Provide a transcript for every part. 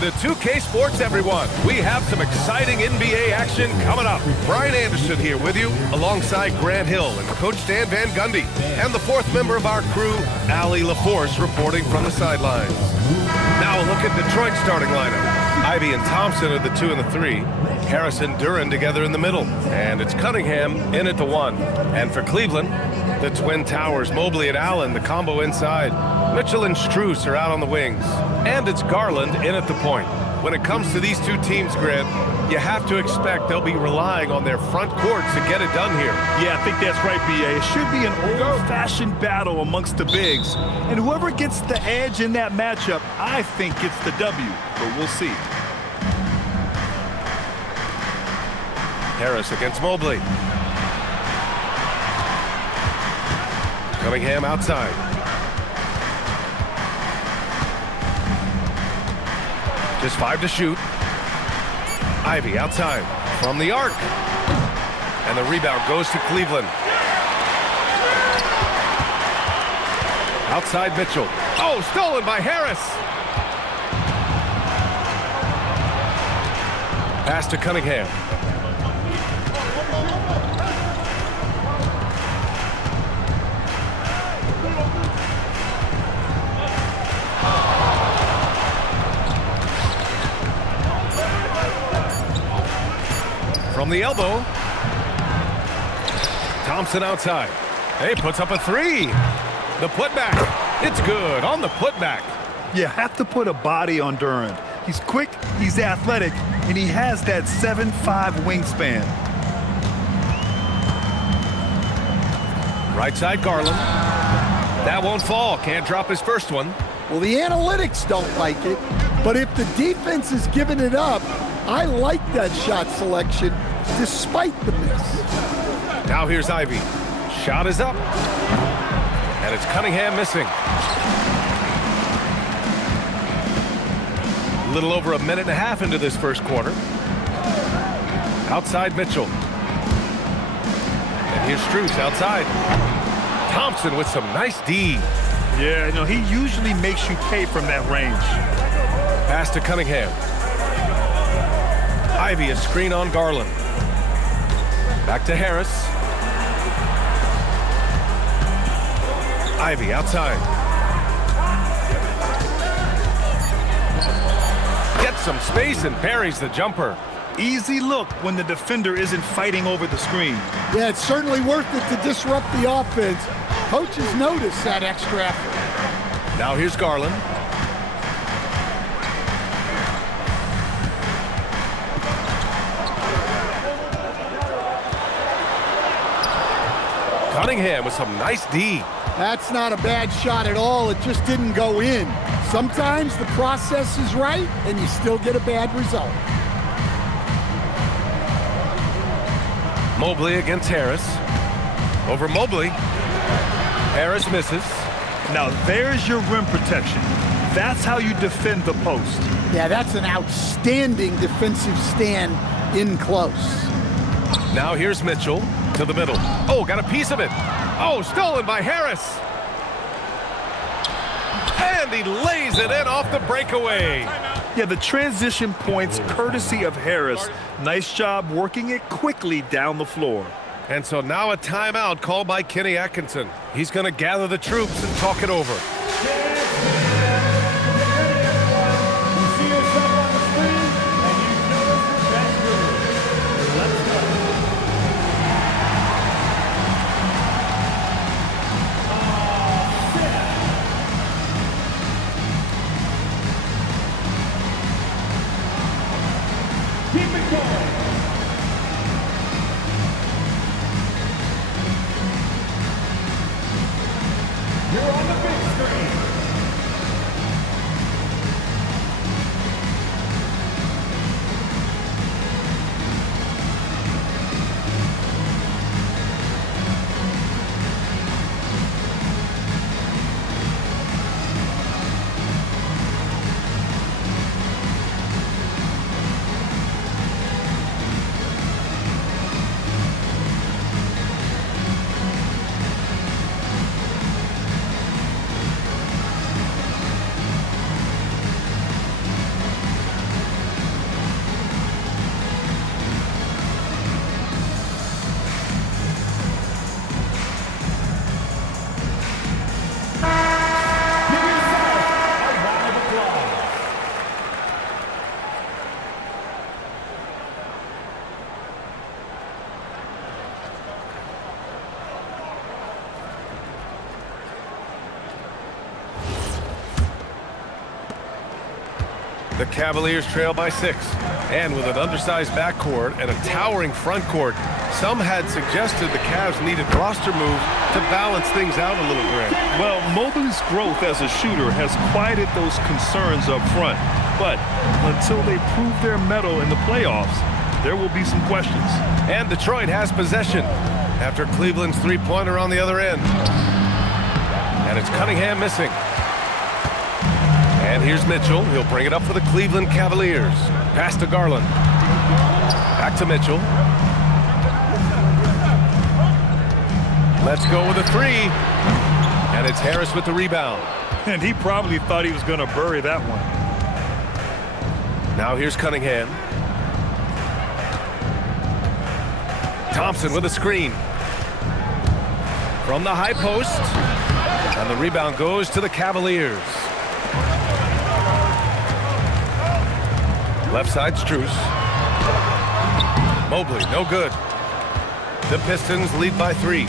Welcome to 2K Sports, everyone. We have some exciting NBA action coming up. Brian Anderson here with you, alongside Grant Hill and Coach Dan Van Gundy. And the fourth member of our crew, Allie LaForce, reporting from the sidelines. Now a look at Detroit's starting lineup. Ivy and Thompson are the 2 and the 3. Harris and Duren together in the middle. And it's Cunningham in at the 1. And for Cleveland, the Twin Towers, Mobley and Allen, the combo inside. Mitchell and Strus are out on the wings. And it's Garland in at the point. When it comes to these two teams, Grant, you have to expect they'll be relying on their front court to get it done here. Yeah, I think that's right, B.A. It should be an old-fashioned battle amongst the bigs. And whoever gets the edge in that matchup, I think gets the W. But we'll see. Harris against Mobley. Cunningham outside. Just 5 to shoot. Ivy outside from the arc. And the rebound goes to Cleveland. Outside Mitchell. Oh, stolen by Harris. Pass to Cunningham. From the elbow. Thompson outside. Hey, puts up a 3. The putback. It's good on the putback. You have to put a body on Duren. He's quick, he's athletic, and he has that 7'5" wingspan. Right side Garland. That won't fall. Can't drop his first one. Well, the analytics don't like it, but if the defense is giving it up, I like that shot selection despite the miss. Now here's Ivy. Shot is up. And it's Cunningham missing. A little over a minute and a half into this first quarter. Outside Mitchell. And here's Strus outside. Thompson with some nice D. Yeah, you know, he usually makes you pay from that range. Pass to Cunningham. Ivy, a screen on Garland. Back to Harris. Ivy outside. Gets some space and buries the jumper. Easy look when the defender isn't fighting over the screen. Yeah, it's certainly worth it to disrupt the offense. Coaches notice that extra effort. Now here's Garland. Cunningham with some nice D. That's not a bad shot at all. It just didn't go in. Sometimes the process is right, and you still get a bad result. Mobley against Harris. Over Mobley. Harris misses. Now there's your rim protection. That's how you defend the post. Yeah, that's an outstanding defensive stand in close. Now here's Mitchell to the middle. Oh, got a piece of it. Oh, stolen by Harris. And he lays it in off the breakaway. Yeah, the transition points courtesy of Harris. Nice job working it quickly down the floor. And so now a timeout called by Kenny Atkinson. He's going to gather the troops and talk it over. Keep it going. You're on the big screen. The Cavaliers trail by 6. And with an undersized backcourt and a towering front court, some had suggested the Cavs needed roster moves to balance things out a little, Grant. Well, Mobley's growth as a shooter has quieted those concerns up front. But until they prove their mettle in the playoffs, there will be some questions. And Detroit has possession after Cleveland's three-pointer on the other end. And it's Cunningham missing. And here's Mitchell. He'll bring it up for the Cleveland Cavaliers. Pass to Garland. Back to Mitchell. Let's go with a 3. And it's Harris with the rebound. And he probably thought he was going to bury that one. Now here's Cunningham. Thompson with a screen. From the high post. And the rebound goes to the Cavaliers. Left side, Strus. Mobley, no good. The Pistons lead by 3.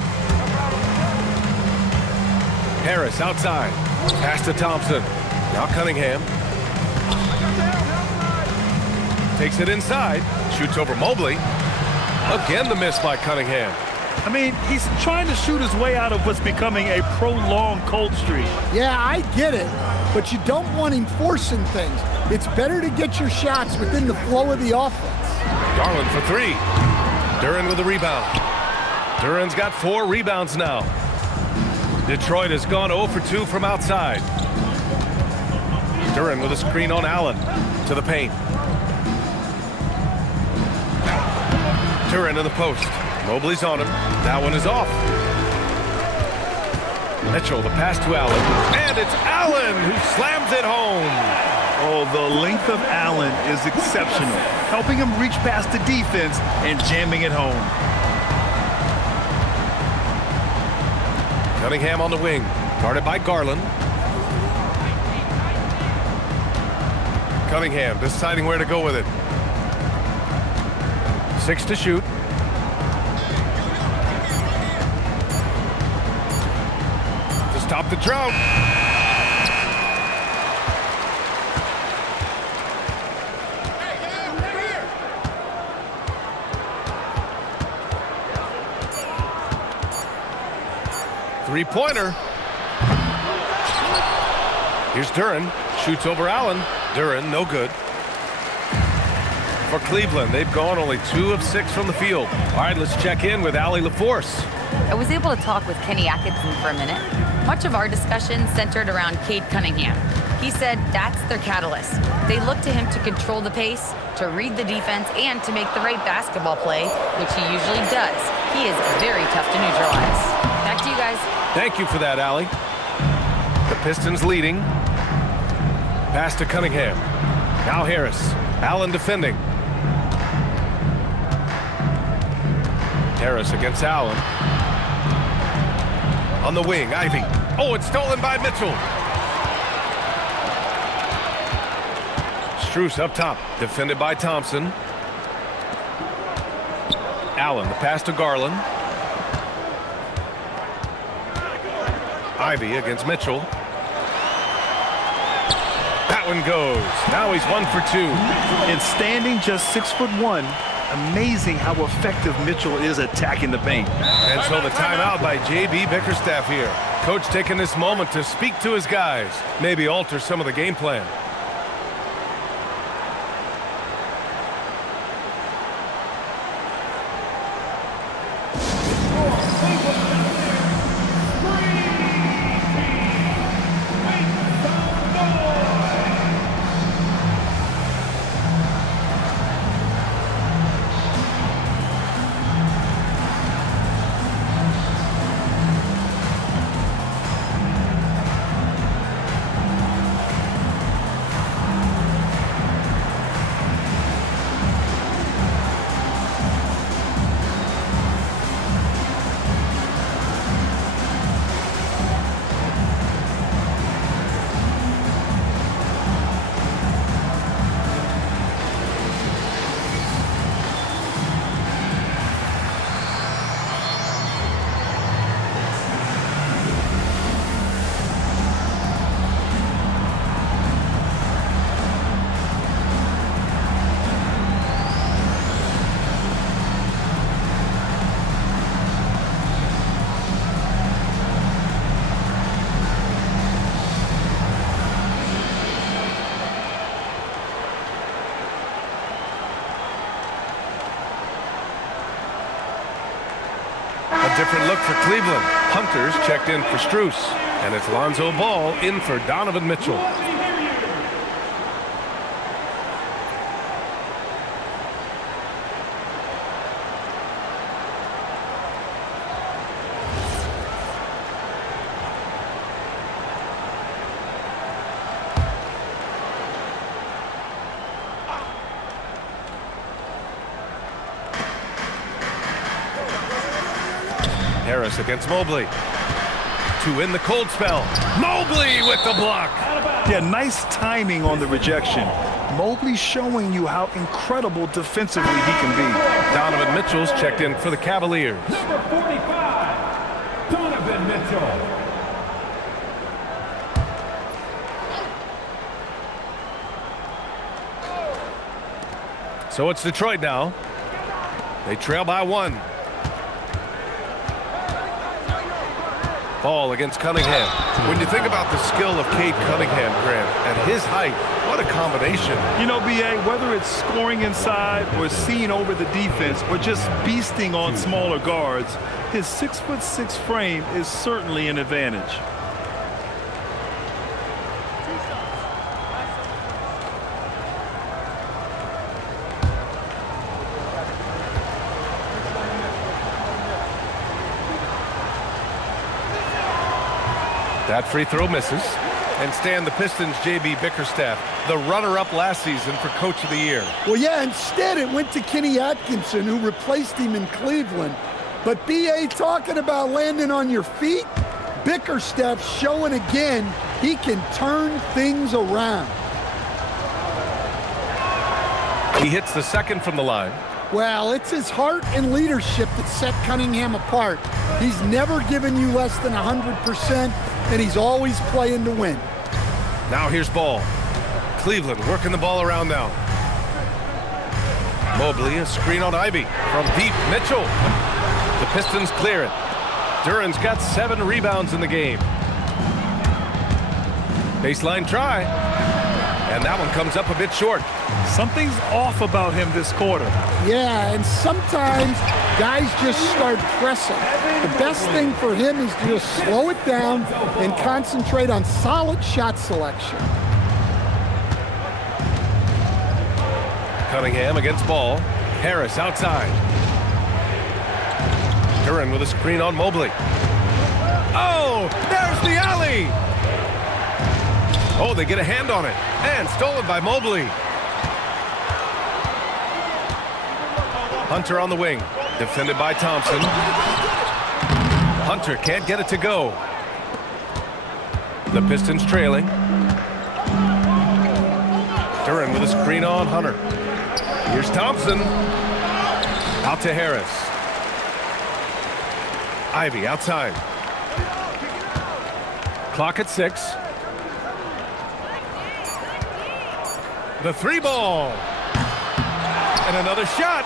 Harris outside. Pass to Thompson. Now Cunningham. Takes it inside. Shoots over Mobley. Again the miss by Cunningham. I mean, he's trying to shoot his way out of what's becoming a prolonged cold streak. Yeah, I get it, but you don't want him forcing things. It's better to get your shots within the flow of the offense. Garland for 3. Duren with the rebound. Duren's got 4 rebounds now. Detroit has gone 0 for 2 from outside. Duren with a screen on Allen. To the paint. Duren in the post. Mobley's on him. That one is off. Mitchell, the pass to Allen. And it's Allen who slams it home. Oh, the length of Allen is exceptional, helping him reach past the defense and jamming it home. Cunningham on the wing, guarded by Garland. Cunningham deciding where to go with it. 6 to shoot. To stop the drought. Three-pointer. Here's Duren. Shoots over Allen. Duren, no good. For Cleveland, they've gone only 2 of 6 from the field. All right, let's check in with Allie LaForce. I was able to talk with Kenny Atkinson for a minute. Much of our discussion centered around Cade Cunningham. He said that's their catalyst. They look to him to control the pace, to read the defense, and to make the right basketball play, which he usually does. He is very tough to neutralize. Back to you guys. Thank you for that, Allie. The Pistons leading. Pass to Cunningham. Now Harris. Allen defending. Harris against Allen. On the wing, Ivy. Oh, it's stolen by Mitchell. Strus up top, defended by Thompson. Allen, the pass to Garland. Ivy against Mitchell. That one goes. Now he's 1 for 2. And standing just 6'1", amazing how effective Mitchell is attacking the paint. And so the timeout by J.B. Bickerstaff here. Coach taking this moment to speak to his guys, maybe alter some of the game plan. A different look for Cleveland. Hunter's checked in for Strus. And it's Lonzo Ball in for Donovan Mitchell. Harris against Mobley. To in the cold spell. Mobley with the block. Yeah, nice timing on the rejection. Mobley showing you how incredible defensively he can be. Donovan Mitchell's checked in for the Cavaliers. Number 45, Donovan Mitchell. So it's Detroit now. They trail by 1. Ball against Cunningham. When you think about the skill of Cade Cunningham, Grant, at his height, what a combination. You know, B.A., whether it's scoring inside or seeing over the defense or just beasting on smaller guards, his 6'6" frame is certainly an advantage. That free throw misses. And Stan, the Pistons' J.B. Bickerstaff, the runner-up last season for Coach of the Year. Well, yeah, instead it went to Kenny Atkinson, who replaced him in Cleveland. But B.A. talking about landing on your feet, Bickerstaff showing again he can turn things around. He hits the second from the line. Well, it's his heart and leadership that set Cunningham apart. He's never given you less than 100%, and he's always playing to win. Now here's Ball. Cleveland working the ball around now. Mobley, a screen on Ivy. From deep, Mitchell. The Pistons clear it. Duren's got 7 rebounds in the game. Baseline try. And that one comes up a bit short. Something's off about him this quarter. Yeah, and sometimes guys just start pressing. The best thing for him is to just slow it down and concentrate on solid shot selection. Cunningham against Ball. Harris outside. Duren with a screen on Mobley. Oh, there's the alley. Oh, they get a hand on it. And stolen by Mobley. Hunter on the wing. Defended by Thompson. Hunter can't get it to go. The Pistons trailing. Duren with a screen on Hunter. Here's Thompson. Out to Harris. Ivy outside. Clock at 6. The 3 ball. And another shot.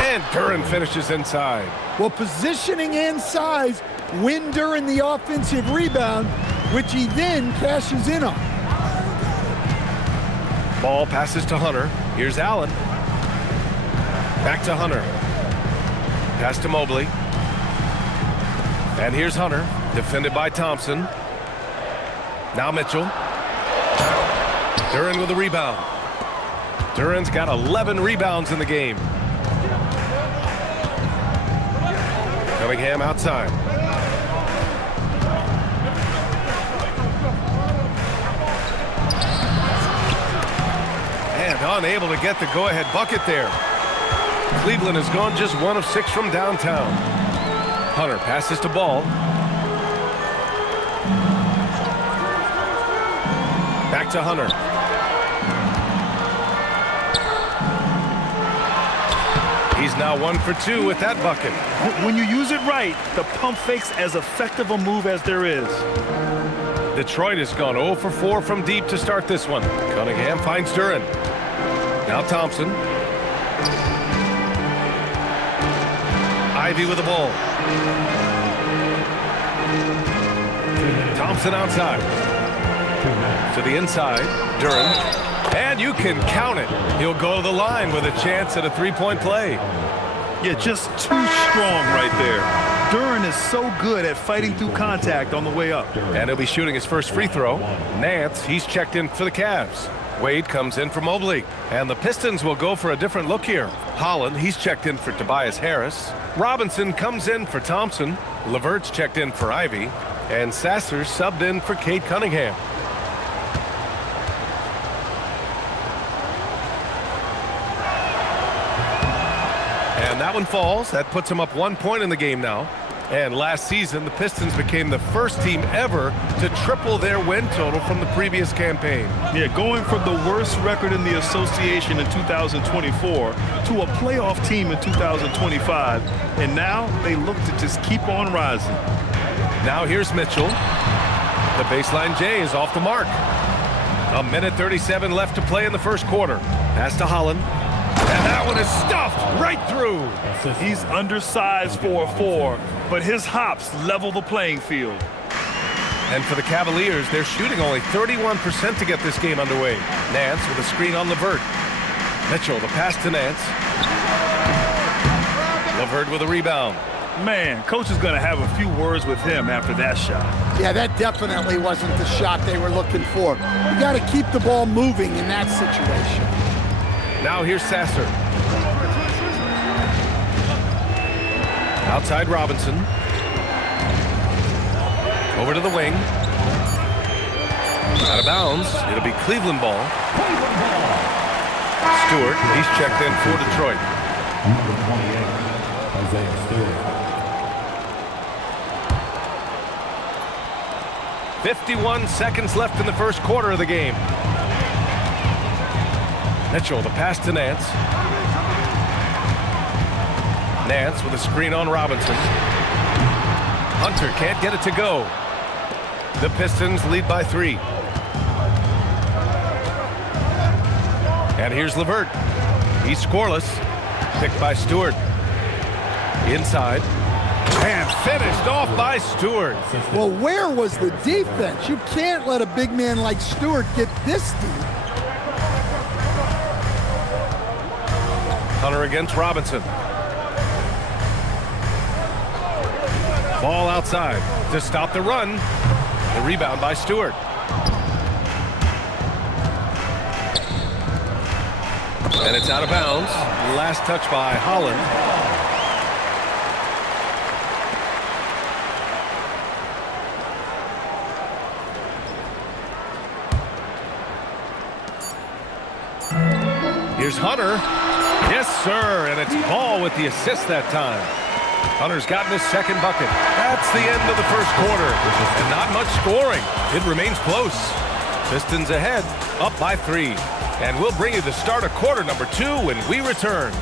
And Duren finishes inside. Well, positioning and size win Duren the offensive rebound, which he then cashes in on. Ball passes to Hunter. Here's Allen. Back to Hunter. Pass to Mobley. And here's Hunter, defended by Thompson. Now Mitchell. Duren with a rebound. Duren's got 11 rebounds in the game. Cunningham outside. And unable to get the go-ahead bucket there. Cleveland has gone just 1 of 6 from downtown. Hunter passes to Ball. Back to Hunter. He's now 1 for 2 with that bucket. When you use it right, the pump fake's as effective a move as there is. Detroit has gone 0 for 4 from deep to start this one. Cunningham finds Duren. Now Thompson. Ivy with the ball. Thompson outside. To the inside. Duren. And you can count it. He'll go to the line with a chance at a 3-point play. Yeah, just too strong right there. Duren is so good at fighting through contact on the way up. And he'll be shooting his first free throw. Nance, he's checked in for the Cavs. Wade comes in for Mobley. And the Pistons will go for a different look here. Holland, he's checked in for Tobias Harris. Robinson comes in for Thompson. Levert's checked in for Ivy. And Sasser subbed in for Cade Cunningham. And that one falls. That puts him up 1 point in the game now. And last season, the Pistons became the first team ever to triple their win total from the previous campaign. Yeah, going from the worst record in the association in 2024 to a playoff team in 2025. And now they look to just keep on rising. Now here's Mitchell. The baseline J is off the mark. 1:37 left to play in the first quarter. Pass to Holland. And that one is stuffed right through. He's undersized for a 4, but his hops level the playing field. And for the Cavaliers, they're shooting only 31% to get this game underway. Nance with a screen on Levert. Mitchell, the pass to Nance. Levert with a rebound. Man, coach is going to have a few words with him after that shot. Yeah, that definitely wasn't the shot they were looking for. You got to keep the ball moving in that situation. Now here's Sasser. Outside Robinson. Over to the wing. Out of bounds. It'll be Cleveland ball. Stewart, he's checked in for Detroit. Number 28, Isaiah Stewart. 51 seconds left in the first quarter of the game. Mitchell, the pass to Nance. Nance with a screen on Robinson. Hunter can't get it to go. The Pistons lead by 3. And here's Levert. He's scoreless. Picked by Stewart. Inside. And finished off by Stewart. Well, where was the defense? You can't let a big man like Stewart get this deep. Hunter against Robinson. Ball outside to stop the run. The rebound by Stewart. And it's out of bounds. Last touch by Holland. Here's Hunter. Yes, sir, and it's Ball with the assist that time. Hunter's gotten his second bucket. That's the end of the first quarter, and not much scoring. It remains close. Pistons ahead, up by 3. And we'll bring you the start of quarter number 2 when we return.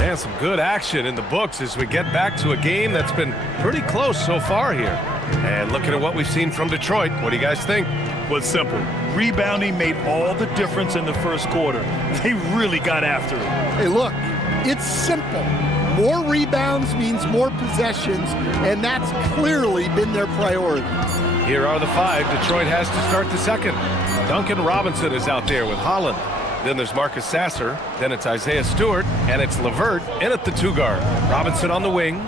And some good action in the books as we get back to a game that's been pretty close so far here. And looking at what we've seen from Detroit, what do you guys think? Well, it's simple. Rebounding made all the difference in the first quarter. They really got after it. Hey, look, it's simple. More rebounds means more possessions, and that's clearly been their priority. Here are the 5 Detroit has to start the second. Duncan Robinson is out there with Holland. Then there's Marcus Sasser. Then it's Isaiah Stewart. And it's Levert in at the 2 guard. Robinson on the wing.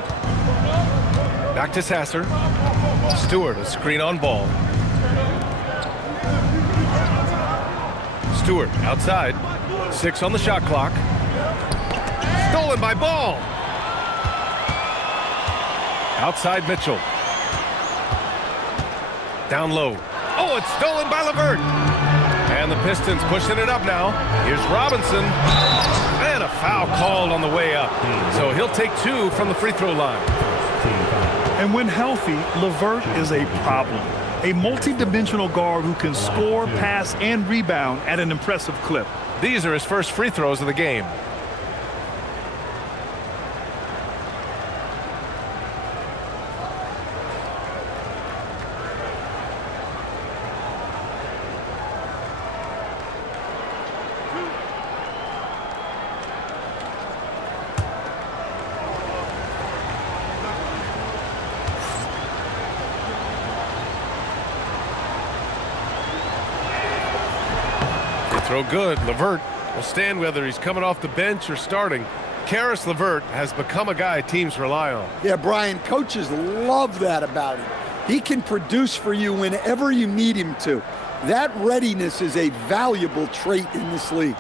Back to Sasser. Stewart, a screen on Ball. Stewart outside. 6 on the shot clock. Stolen by Ball. Outside Mitchell. Down low. Oh, it's stolen by Levert. And the Pistons pushing it up now. Here's Robinson. And a foul called on the way up. So he'll take 2 from the free throw line. And when healthy, Levert is a problem. A multi-dimensional guard who can score, pass, and rebound at an impressive clip. These are his first free throws of the game. throw good. LeVert will stand whether he's coming off the bench or starting. Karis LeVert has become a guy teams rely on. Yeah, Brian, coaches love that about him. He can produce for you whenever you need him to. That readiness is a valuable trait in this league.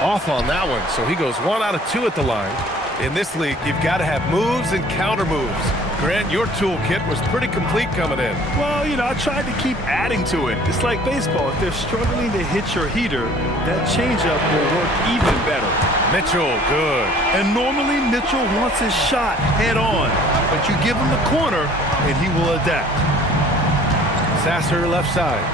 Off on that one, so he goes 1 out of 2 at the line. In this league, you've got to have moves and counter moves. Grant, your toolkit was pretty complete coming in. Well, I tried to keep adding to it. It's like baseball. If they're struggling to hit your heater, that changeup will work even better. Mitchell, good. And normally, Mitchell wants his shot head on, but you give him the corner, and he will adapt. Sasser left side.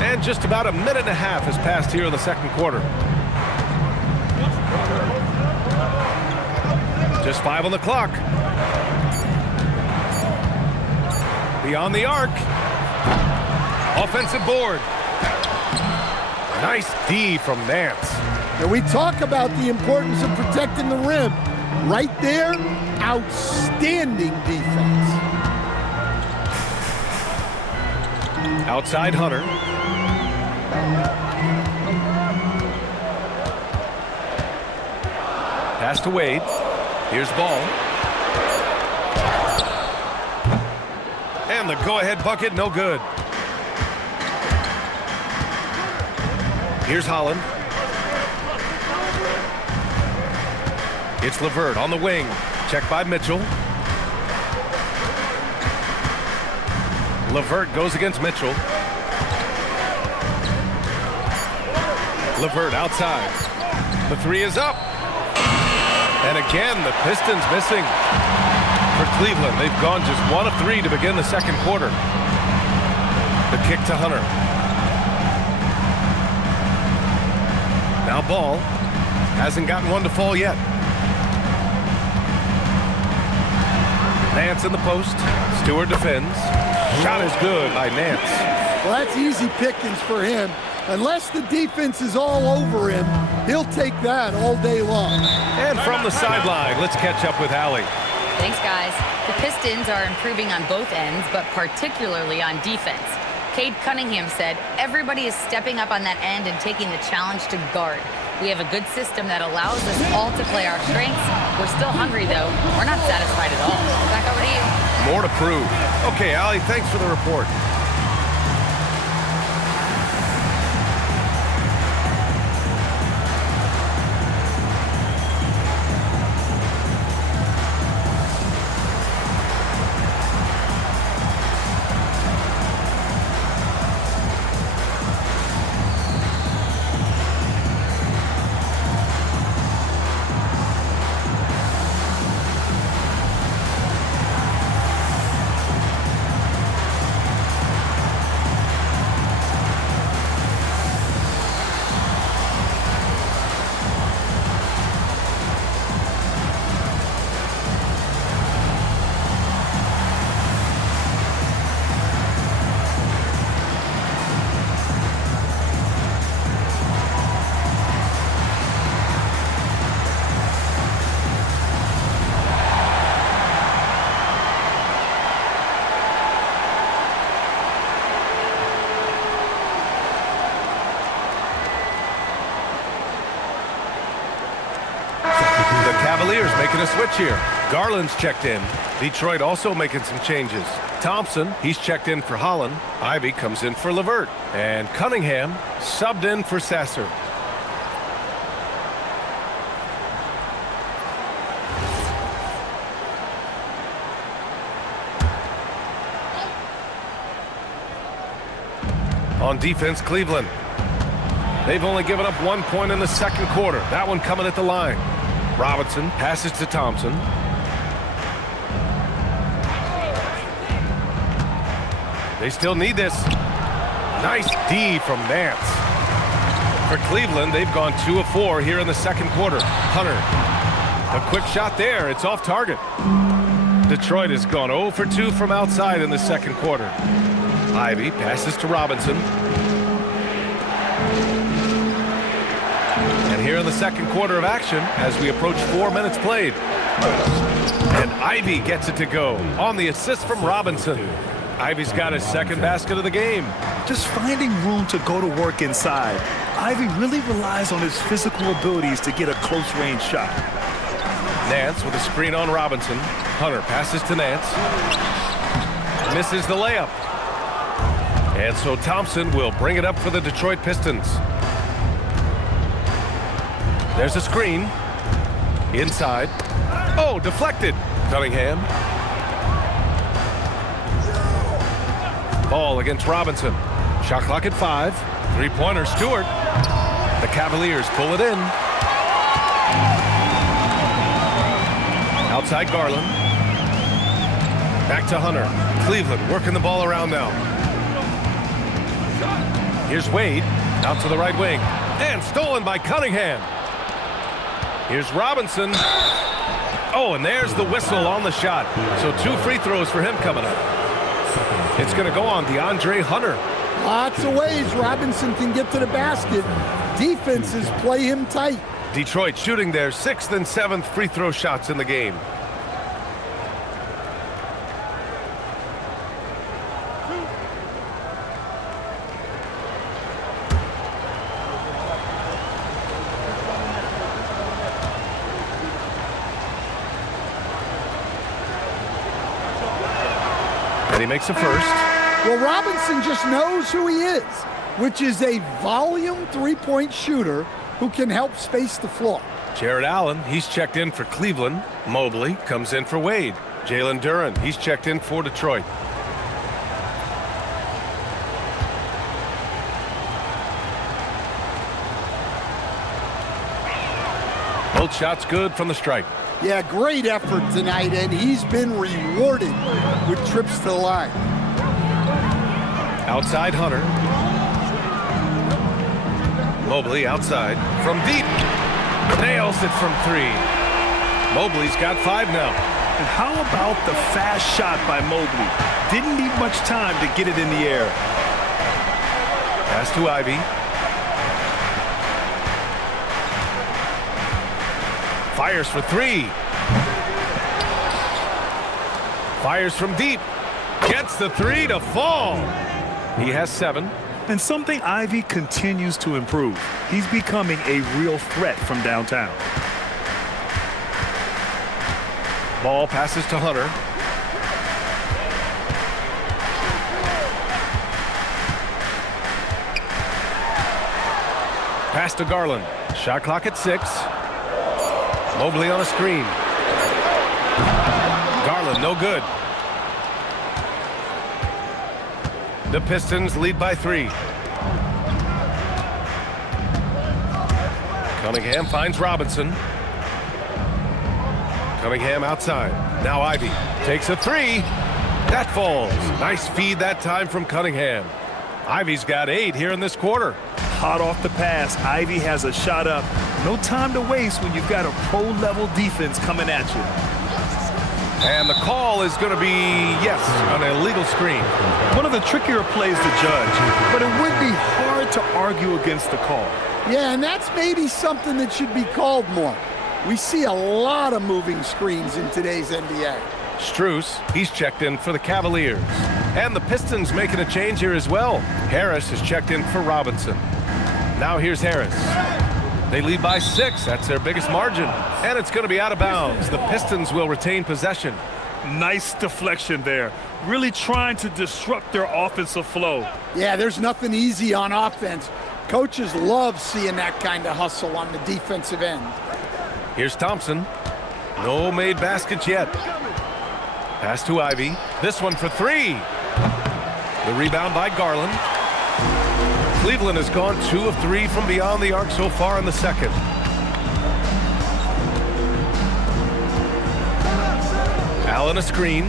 And just about a minute and a half has passed here in the second quarter. Just 5 on the clock. Beyond the arc. Offensive board. Nice D from Nance. And we talk about the importance of protecting the rim. Right there, outstanding defense. Outside Hunter. Pass to Wade. Here's ball. And the go-ahead bucket, no good. Here's Holland. It's LeVert on the wing. Checked by Mitchell. LeVert goes against Mitchell. LeVert outside. The 3 is up. And again, the Pistons missing for Cleveland. They've gone just 1 of 3 to begin the second quarter. The kick to Hunter. Now Ball hasn't gotten one to fall yet. Nance in the post. Stewart defends. Shot is good by Nance. Well, that's easy pickings for him. Unless the defense is all over him, he'll take that all day long. And from the sideline, let's catch up with Allie. Thanks, guys. The Pistons are improving on both ends, but particularly on defense. Cade Cunningham said, everybody is stepping up on that end and taking the challenge to guard. We have a good system that allows us all to play our strengths. We're still hungry, though. We're not satisfied at all. Back over to you. More to prove. Okay, Allie, thanks for the report. Cavaliers making a switch here. Garland's checked in. Detroit also making some changes. Thompson, he's checked in for Holland. Ivy comes in for LeVert. And Cunningham subbed in for Sasser. On defense, Cleveland. They've only given up 1 point in the second quarter. That one coming at the line. Robinson passes to Thompson. They still need this. Nice D from Nance. For Cleveland, they've gone 2 of 4 here in the second quarter. Hunter. A quick shot there. It's off target. Detroit has gone 0 for 2 from outside in the second quarter. Ivy passes to Robinson. here in the second quarter of action as we approach 4 minutes played. And Ivy gets it to go on the assist from Robinson. Ivy's got his second basket of the game. Just finding room to go to work inside. Ivy really relies on his physical abilities to get a close-range shot. Nance with a screen on Robinson. Hunter passes to Nance. Misses the layup. And so Thompson will bring it up for the Detroit Pistons. There's a screen. Inside. Oh, deflected. Cunningham. Ball against Robinson. Shot clock at 5. Three-pointer, Stewart. The Cavaliers pull it in. Outside Garland. Back to Hunter. Cleveland working the ball around now. Here's Wade. Out to the right wing. And stolen by Cunningham. Here's Robinson. Oh, and there's the whistle on the shot. So 2 free throws for him coming up. It's going to go on DeAndre Hunter. Lots of ways Robinson can get to the basket. Defenses play him tight. Detroit shooting their 6th and 7th free throw shots in the game. And he makes a first. Well, Robinson just knows who he is, which is a volume three-point shooter who can help space the floor. Jarrett Allen, he's checked in for Cleveland. Mobley comes in for Wade. Jalen Duren, he's checked in for Detroit. Both shots good from the stripe. Yeah, great effort tonight, and he's been rewarded with trips to the line. Outside Hunter. Mobley outside from deep. Nails it from 3. Mobley's got 5 now. And how about the fast shot by Mobley? Didn't need much time to get it in the air. Pass to Ivy. Fires for 3. Fires from deep. Gets the 3 to fall. He has 7. And something Ivy continues to improve. He's becoming a real threat from downtown. Ball passes to Hunter. Pass to Garland. Shot clock at 6. Mobley on a screen. Garland no good. The Pistons lead by 3. Cunningham finds Robinson. Cunningham outside. Now Ivy takes a 3. That falls. Nice feed that time from Cunningham. Ivy's got 8 here in this quarter. Hot off the pass, Ivy has a shot up. No time to waste when you've got a pro-level defense coming at you. And the call is going to be, yes, an illegal screen. One of the trickier plays to judge, but it would be hard to argue against the call. Yeah, and that's maybe something that should be called more. We see a lot of moving screens in today's NBA. Strus, he's checked in for the Cavaliers. And the Pistons making a change here as well. Harris is checked in for Robinson. Now here's Harris. They lead by 6. That's their biggest margin. And it's going to be out of bounds. The Pistons will retain possession. Nice deflection there. Really trying to disrupt their offensive flow. Yeah, there's nothing easy on offense. Coaches love seeing that kind of hustle on the defensive end. Here's Thompson. No made baskets yet. Pass to Ivy. This one for 3. The rebound by Garland. Cleveland has gone 2 of 3 from beyond the arc so far in the second. Allen a screen.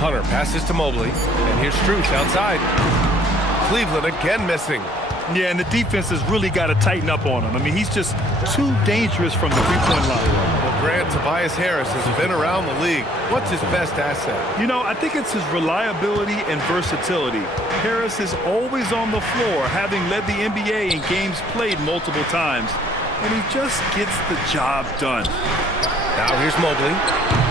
Hunter passes to Mobley. And here's Strus outside. Cleveland again missing. Yeah, and the defense has really got to tighten up on him. I mean, he's just too dangerous from the three-point line. Well, Grant, Tobias Harris has been around the league. What's his best asset? You know, I think it's his reliability and versatility. Harris is always on the floor, having led the NBA in games played multiple times. And he just gets the job done. Now here's Mobley.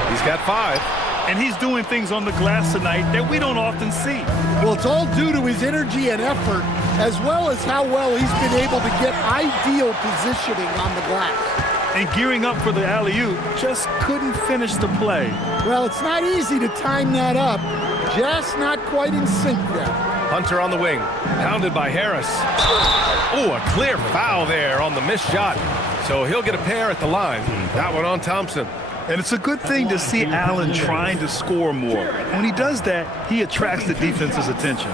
He's got 5. And he's doing things on the glass tonight that we don't often see. Well, it's all due to his energy and effort, as well as how well he's been able to get ideal positioning on the glass. And gearing up for the alley-oop, just couldn't finish the play. Well, it's not easy to time that up. Just not quite in sync there. Hunter on the wing, pounded by Harris. Oh, a clear foul there on the missed shot. So he'll get a pair at the line. That one on Thompson. And it's a good thing to see Allen trying to score more. When he does that, he attracts the defense's attention.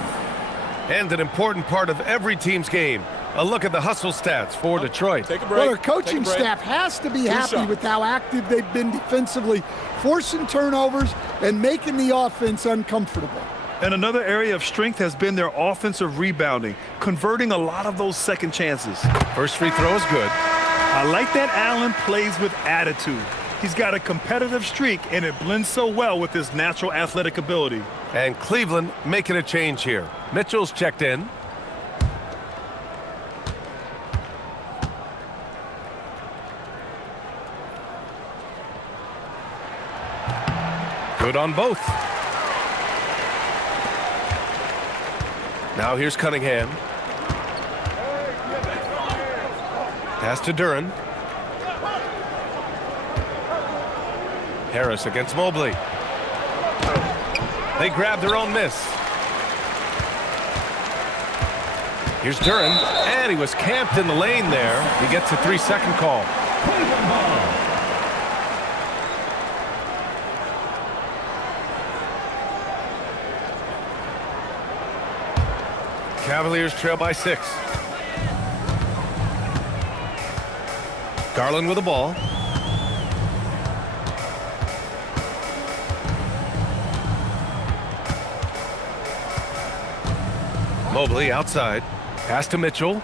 And an important part of every team's game. A look at the hustle stats for Detroit. Well, their coaching staff has to be happy with how active they've been defensively, forcing turnovers and making the offense uncomfortable. And another area of strength has been their offensive rebounding, converting a lot of those second chances. First free throw is good. I like that Allen plays with attitude. He's got a competitive streak, and it blends so well with his natural athletic ability. And Cleveland making a change here. Mitchell's checked in. Good on both. Now here's Cunningham. Pass to Duren. Harris against Mobley. They grab their own miss. Here's Duren, and he was camped in the lane there. He gets a 3-second call. Cavaliers trail by 6. Garland with the ball. Mobley outside. Pass to Mitchell.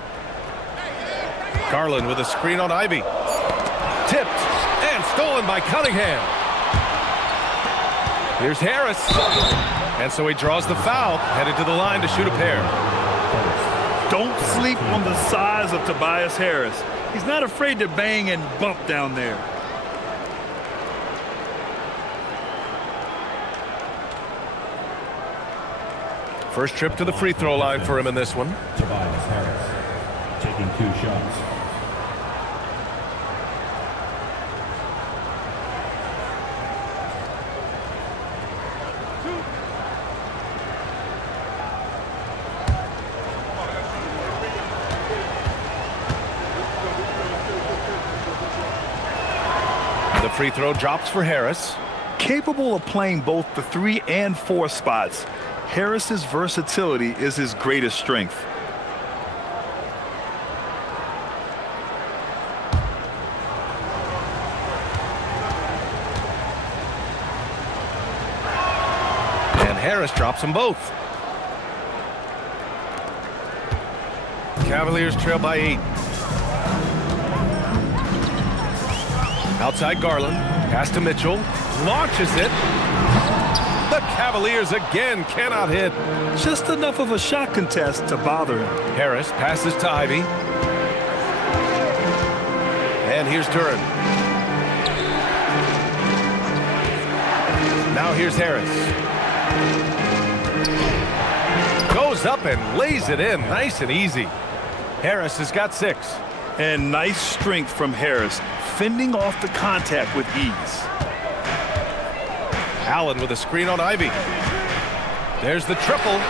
Garland with a screen on Ivy. Tipped and stolen by Cunningham. Here's Harris. And so he draws the foul, headed to the line to shoot a pair. Don't sleep on the size of Tobias Harris. He's not afraid to bang and bump down there. First trip to the free throw line for him in this one. Tobias Harris taking 2 shots. The free throw drops for Harris. Capable of playing both the 3 and 4 spots, Harris's versatility is his greatest strength. And Harris drops them both. Cavaliers trail by 8. Outside Garland. Pass to Mitchell. Launches it. The Cavaliers again cannot hit. Just enough of a shot contest to bother him. Harris passes to Ivy. And here's Duren. Now here's Harris. Goes up and lays it in nice and easy. Harris has got 6. And nice strength from Harris, fending off the contact with ease. Allen with a screen on Ivy. There's the triple.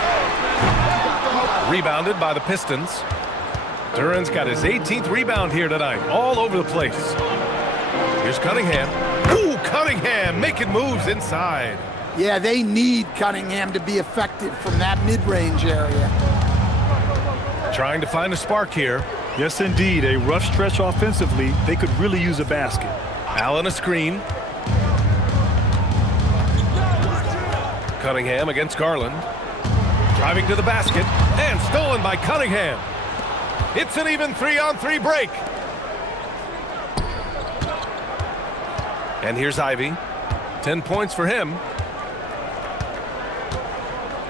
Rebounded by the Pistons. Duren's got his 18th rebound here tonight, all over the place. Here's Cunningham. Ooh, Cunningham making moves inside. Yeah, they need Cunningham to be effective from that mid-range area. Trying to find a spark here. Yes, indeed. A rough stretch offensively. They could really use a basket. Allen a screen. Cunningham against Garland. Driving to the basket and stolen by Cunningham. It's an even 3-on-3 break. And here's Ivy. 10 points for him.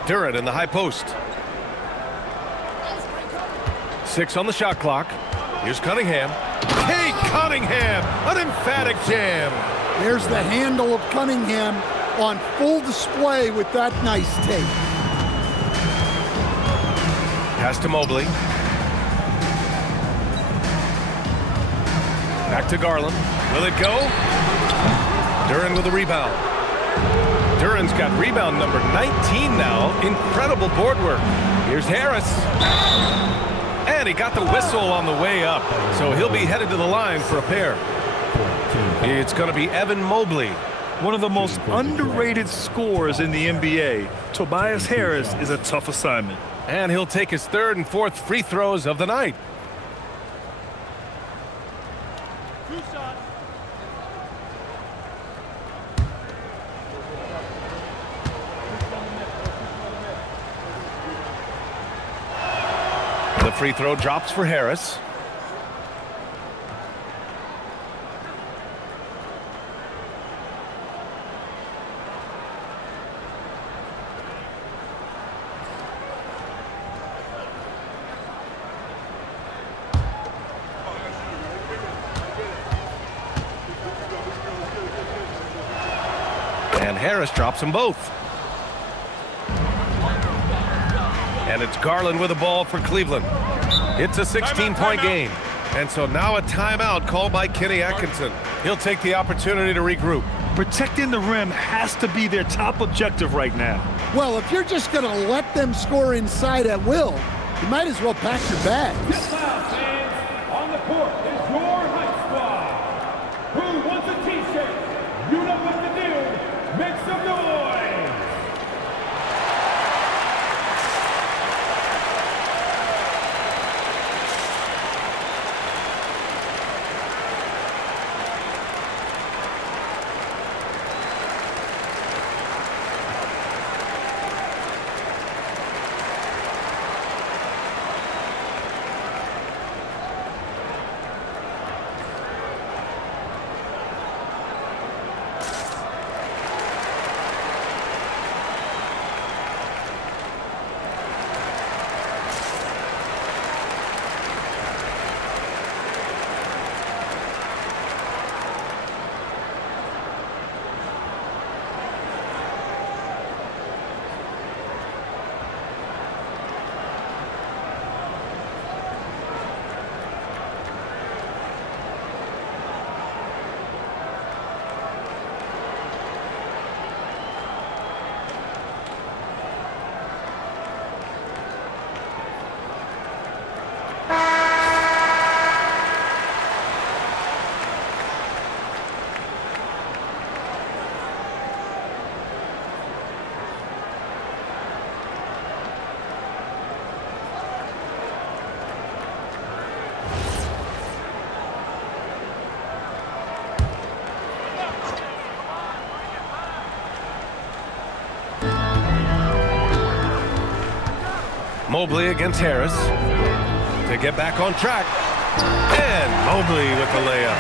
Duren in the high post. 6 on the shot clock. Here's Cunningham. Cade Cunningham, an emphatic jam. There's the handle of Cunningham on full display with that nice take. Pass to Mobley. Back to Garland. Will it go? Duren with a rebound. Duren's got rebound number 19 now. Incredible board work. Here's Harris. And he got the whistle on the way up. So he'll be headed to the line for a pair. It's going to be Evan Mobley. One of the most underrated scorers in the NBA. Tobias Harris is a tough assignment. And he'll take his 3rd and 4th free throws of the night. The free throw drops for Harris. And Harris drops them both. And it's Garland with the ball for Cleveland. It's a 16-point game. And so now a timeout called by Kenny Atkinson. He'll take the opportunity to regroup. Protecting the rim has to be their top objective right now. Well, if you're just going to let them score inside at will, you might as well pack your bags. On the court is your high squad. Who wants a t-shirt? You know what to do. Make some noise. Mobley against Harris to get back on track. And Mobley with the layup.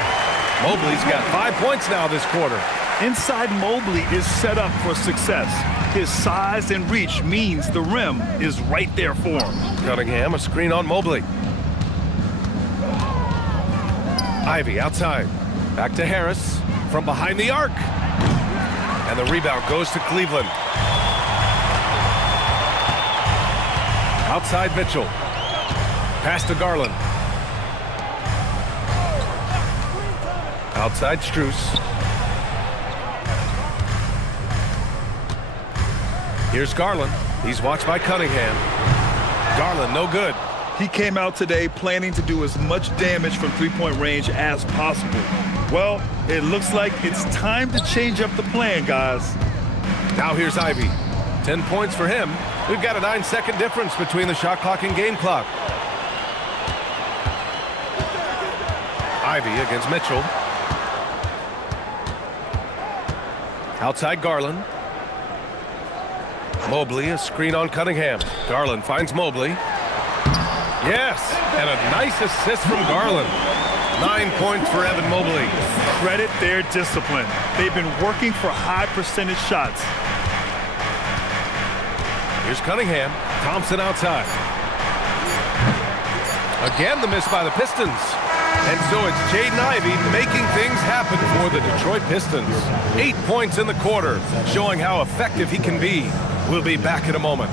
Mobley's got 5 points now this quarter. Inside Mobley is set up for success. His size and reach means the rim is right there for him. Cunningham, a screen on Mobley. Ivy outside. Back to Harris from behind the arc. And the rebound goes to Cleveland. Outside Mitchell. Pass to Garland. Outside Strus. Here's Garland. He's watched by Cunningham. Garland, no good. He came out today planning to do as much damage from three-point range as possible. Well, it looks like it's time to change up the plan, guys. Now here's Ivy. 10 points for him. We've got a 9-second difference between the shot clock and game clock. Ivy against Mitchell. Outside Garland. Mobley, a screen on Cunningham. Garland finds Mobley. Yes, and a nice assist from Garland. 9 points for Evan Mobley. Credit their discipline. They've been working for high percentage shots. Here's Cunningham. Thompson outside. Again, the miss by the Pistons. And so it's Jaden Ivey making things happen for the Detroit Pistons. 8 points in the quarter, showing how effective he can be. We'll be back in a moment.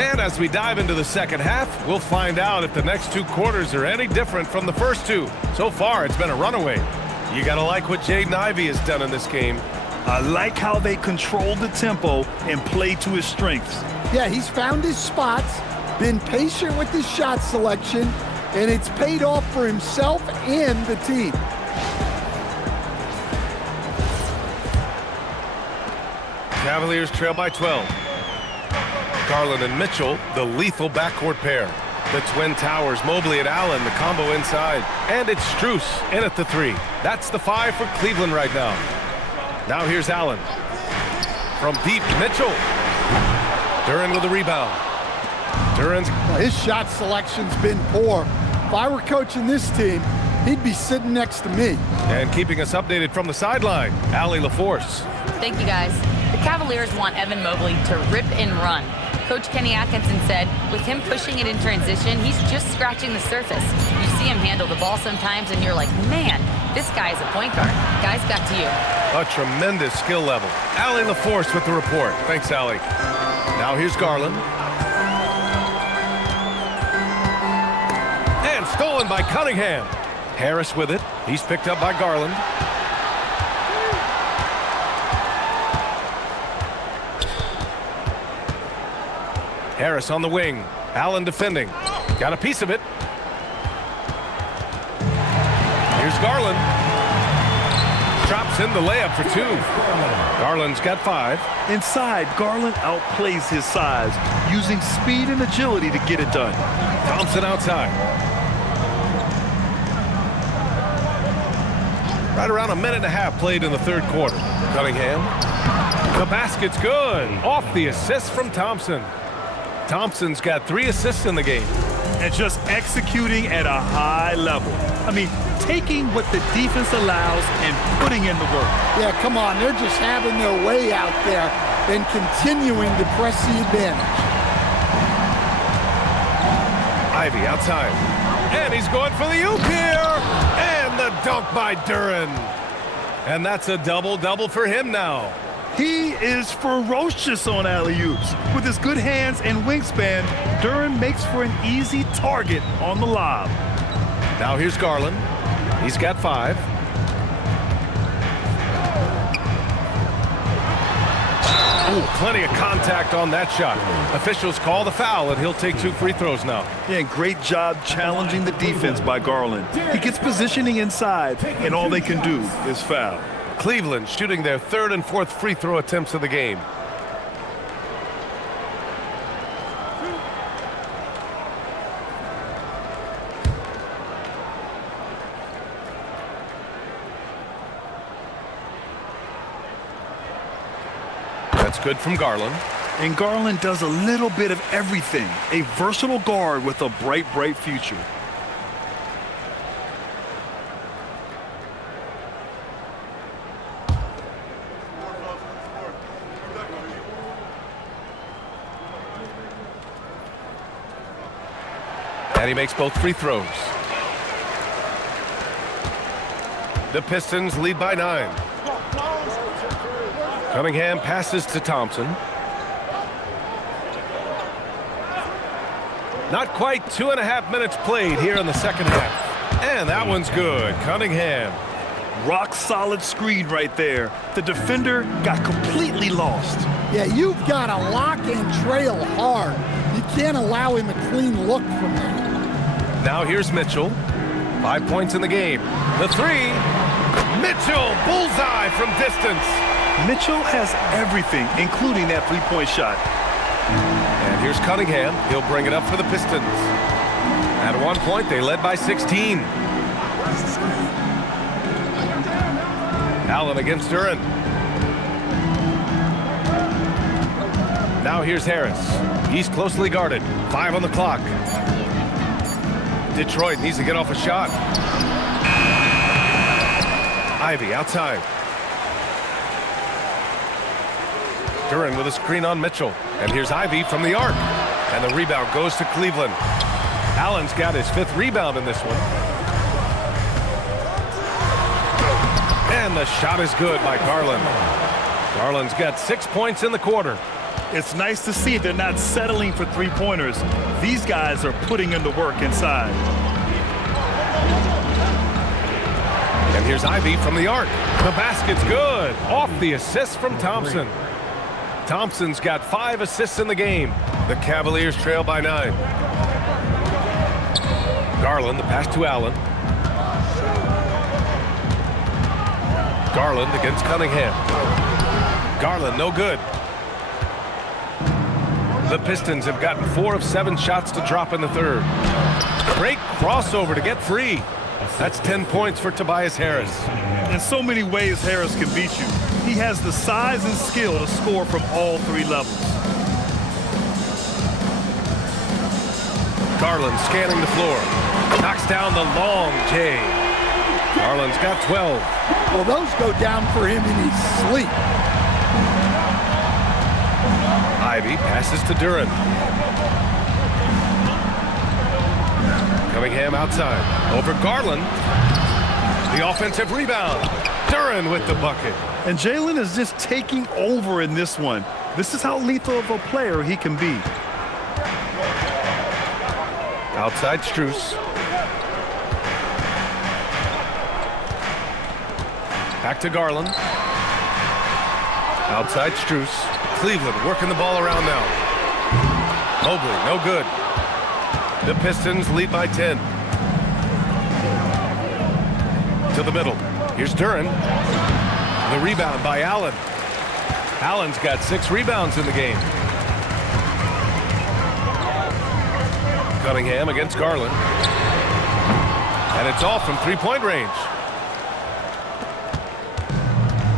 And as we dive into the second half, we'll find out if the next 2 quarters are any different from the first 2. So far, it's been a runaway. You gotta like what Jaden Ivey has done in this game. I like how they control the tempo and play to his strengths. Yeah, he's found his spots, been patient with his shot selection, and it's paid off for himself and the team. Cavaliers trail by 12. Garland and Mitchell, the lethal backcourt pair. The twin towers, Mobley and Allen, the combo inside. And it's Strus in at the 3. That's the 5 for Cleveland right now. Now here's Allen. From deep, Mitchell. Duren with a rebound. Duren's... His shot selection's been poor. If I were coaching this team, he'd be sitting next to me. And keeping us updated from the sideline, Allie LaForce. Thank you, guys. The Cavaliers want Evan Mobley to rip and run. Coach Kenny Atkinson said, with him pushing it in transition, he's just scratching the surface. You see him handle the ball sometimes, and you're like, man, this guy is a point guard. Guys, got to you. A tremendous skill level. Allie LaForce with the report. Thanks, Allie. Now here's Garland. And stolen by Cunningham. Harris with it. He's picked up by Garland. Harris on the wing. Allen defending. Got a piece of it. Here's Garland. Drops in the layup for 2. Garland's got 5. Inside, Garland outplays his size, using speed and agility to get it done. Thompson outside. Right around a minute and a half played in the third quarter. Cunningham. The basket's good. Off the assist from Thompson. Thompson's got 3 assists in the game. And just executing at a high level. I mean, taking what the defense allows and putting in the work. Yeah, come on. They're just having their way out there and continuing to press the advantage. Ivey outside. And he's going for the oop here. And the dunk by Duren. And that's a double-double for him now. He is ferocious on alley-oops. With his good hands and wingspan, Duren makes for an easy target on the lob. Now here's Garland. He's got 5. Oh, plenty of contact on that shot. Officials call the foul, and he'll take 2 free throws now. Yeah, great job challenging the defense by Garland. He gets positioning inside, and all they can do is foul. Cleveland shooting their 3rd and 4th free throw attempts of the game. That's good from Garland. And Garland does a little bit of everything. A versatile guard with a bright, bright future. And he makes both free throws. The Pistons lead by 9. Cunningham passes to Thompson. Not quite 2.5 minutes played here in the second half. And that one's good. Cunningham. Rock solid screen right there. The defender got completely lost. Yeah, you've got to lock and trail hard. You can't allow him a clean look from that. Now here's Mitchell. 5 points in the game. The three. Mitchell, bullseye from distance. Mitchell has everything, including that three-point shot. And here's Cunningham. He'll bring it up for the Pistons. At one point, they led by 16. Allen against Duren. Now here's Harris. He's closely guarded. 5 on the clock. Detroit needs to get off a shot. Ivy outside. Duren with a screen on Mitchell. And here's Ivy from the arc. And the rebound goes to Cleveland. Allen's got his 5th rebound in this one. And the shot is good by Garland. Garland's got 6 points in the quarter. It's nice to see they're not settling for three-pointers. These guys are putting in the work inside. And here's Ivy from the arc. The basket's good. Off the assist from Thompson. Thompson's got 5 assists in the game. The Cavaliers trail by 9. Garland, the pass to Allen. Garland against Cunningham. Garland, no good. The Pistons have gotten 4 of 7 shots to drop in the third. Great crossover to get free. That's 10 points for Tobias Harris. In so many ways, Harris can beat you. He has the size and skill to score from all 3 levels. Garland scanning the floor. Knocks down the long J. Garland's got 12. Well, those go down for him in his sleep. Ivy passes to Duren. Cunningham outside. Over Garland. The offensive rebound. Duren with the bucket. And Jalen is just taking over in this one. This is how lethal of a player he can be. Outside Strus. Back to Garland. Outside Strus. Cleveland working the ball around now. Mobley, no good. The Pistons lead by 10. To the middle. Here's Duren. The rebound by Allen. Allen's got 6 rebounds in the game. Cunningham against Garland. And it's off from 3-point range.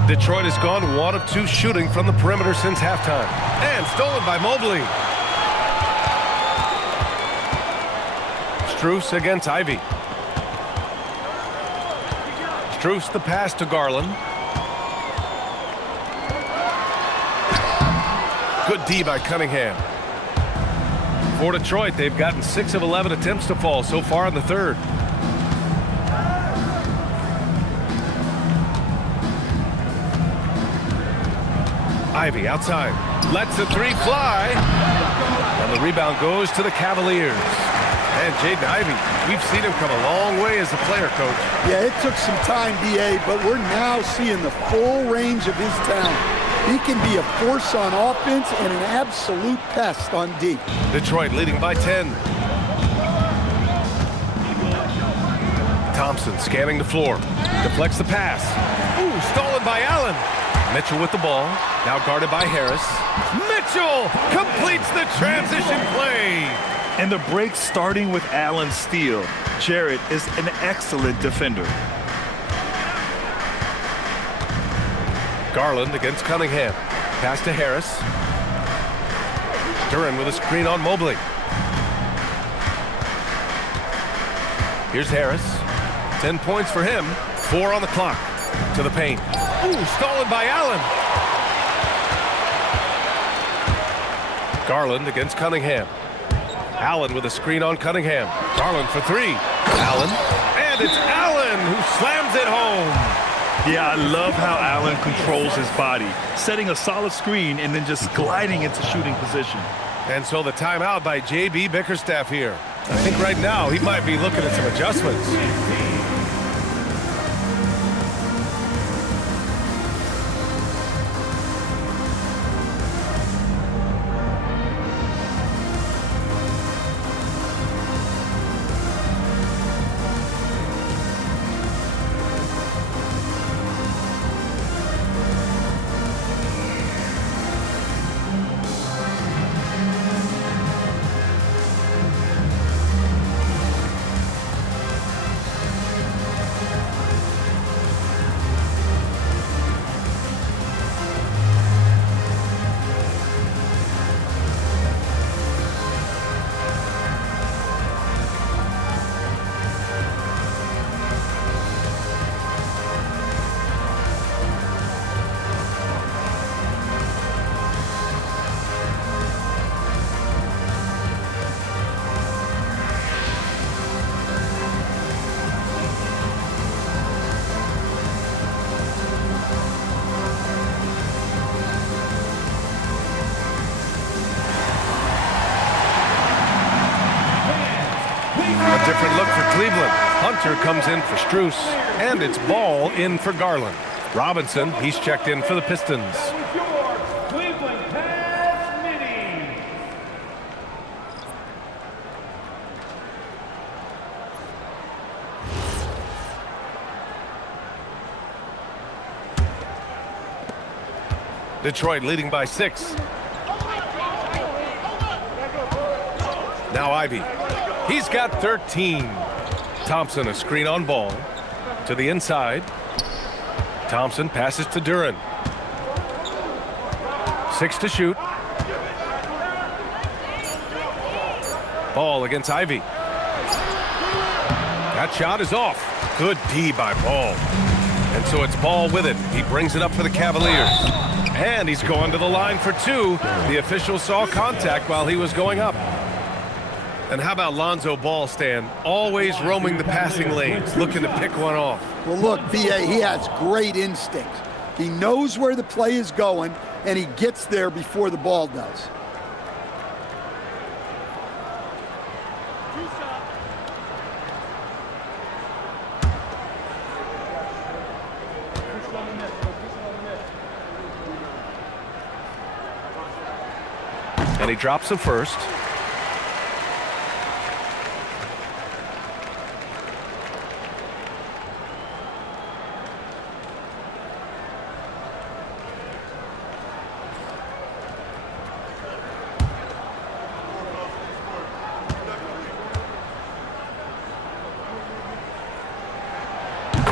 Detroit has gone 1 of 2 shooting from the perimeter since halftime. And stolen by Mobley. Strus against Ivy. Strus the pass to Garland. Good D by Cunningham. For Detroit, they've gotten 6 of 11 attempts to fall so far in the third. Ivy outside. Lets the 3 fly. And the rebound goes to the Cavaliers. And Jaden Ivey, we've seen him come a long way as a player, Coach. Yeah, it took some time, B.A., but we're now seeing the full range of his talent. He can be a force on offense and an absolute pest on D. Detroit leading by 10. Thompson scanning the floor. Deflects the pass. Ooh, stolen by Allen. Mitchell with the ball. Now guarded by Harris. Mitchell completes the transition play. And the break starting with Allen's steal. Jarrett is an excellent defender. Garland against Cunningham. Pass to Harris. Duren with a screen on Mobley. Here's Harris. 10 points for him. 4 on the clock. To the paint. Ooh, stolen by Allen. Garland against Cunningham. Allen with a screen on Cunningham. Garland for 3. Allen. And it's Allen who slams it home. Yeah, I love how Allen controls his body, setting a solid screen and then just gliding into shooting position. And so the timeout by J.B. Bickerstaff here. I think right now he might be looking at some adjustments. A different look for Cleveland. Hunter comes in for Strus, and it's Ball in for Garland. Robinson, he's checked in for the Pistons. Cleveland Cavs mini. Detroit leading by 6. Now Ivy. He's got 13. Thompson, a screen on Ball. To the inside. Thompson passes to Duren. 6 to shoot. Ball against Ivy. That shot is off. Good D by Ball. And so it's Ball with it. He brings it up for the Cavaliers. And he's going to the line for 2. The official saw contact while he was going up. And how about Lonzo Ball, Stan? Always roaming the passing lanes, looking to pick one off. Well, look, B.A., he has great instincts. He knows where the play is going, and he gets there before the ball does. And he drops the first.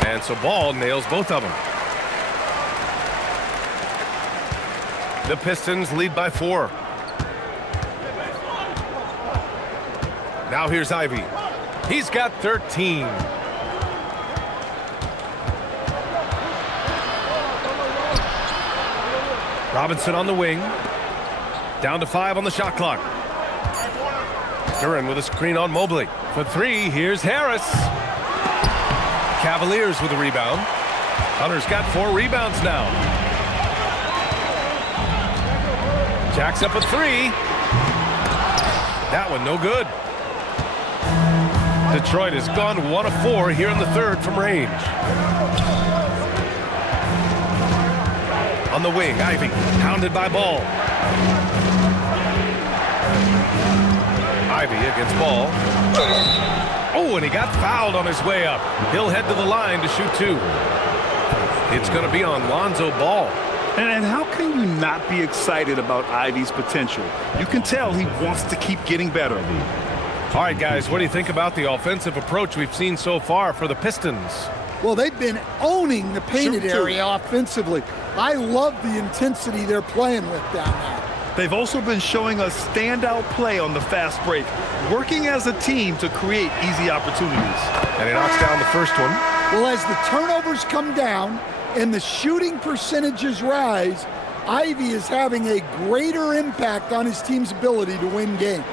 And so Ball nails both of them. The Pistons lead by 4. Now here's Ivy. He's got 13. Robinson on the wing. Down to 5 on the shot clock. Duren with a screen on Mobley. For 3, here's Harris. Cavaliers with a rebound. Hunter's got 4 rebounds now. Jacks up a 3. That one no good. Detroit has gone 1 of 4 here in the third from range. On the wing, Ivy, pounded by Ball. Ivy against Ball. Oh, and he got fouled on his way up. He'll head to the line to shoot 2. It's going to be on Lonzo Ball. And how can you not be excited about Ivy's potential? You can tell he wants to keep getting better. All right, guys, what do you think about the offensive approach we've seen so far for the Pistons? Well, they've been owning the painted area offensively. I love the intensity they're playing with down there. They've also been showing us standout play on the fast break, working as a team to create easy opportunities. And he knocks down the first one. Well, as the turnovers come down and the shooting percentages rise, Ivy is having a greater impact on his team's ability to win games.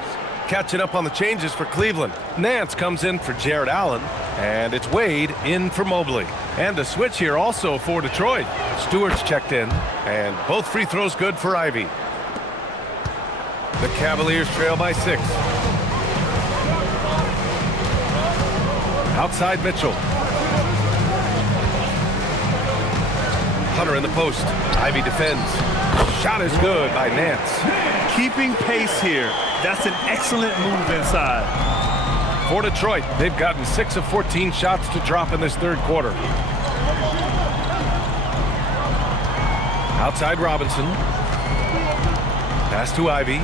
Catching up on the changes for Cleveland. Nance comes in for Jarrett Allen, and it's Wade in for Mobley. And a switch here also for Detroit. Stewart's checked in, and both free throws good for Ivy. The Cavaliers trail by 6. Outside Mitchell. Hunter in the post. Ivy defends. Shot is good by Nance. Keeping pace here. That's an excellent move inside. For Detroit, they've gotten 6 of 14 shots to drop in this third quarter. Outside Robinson. Pass to Ivy.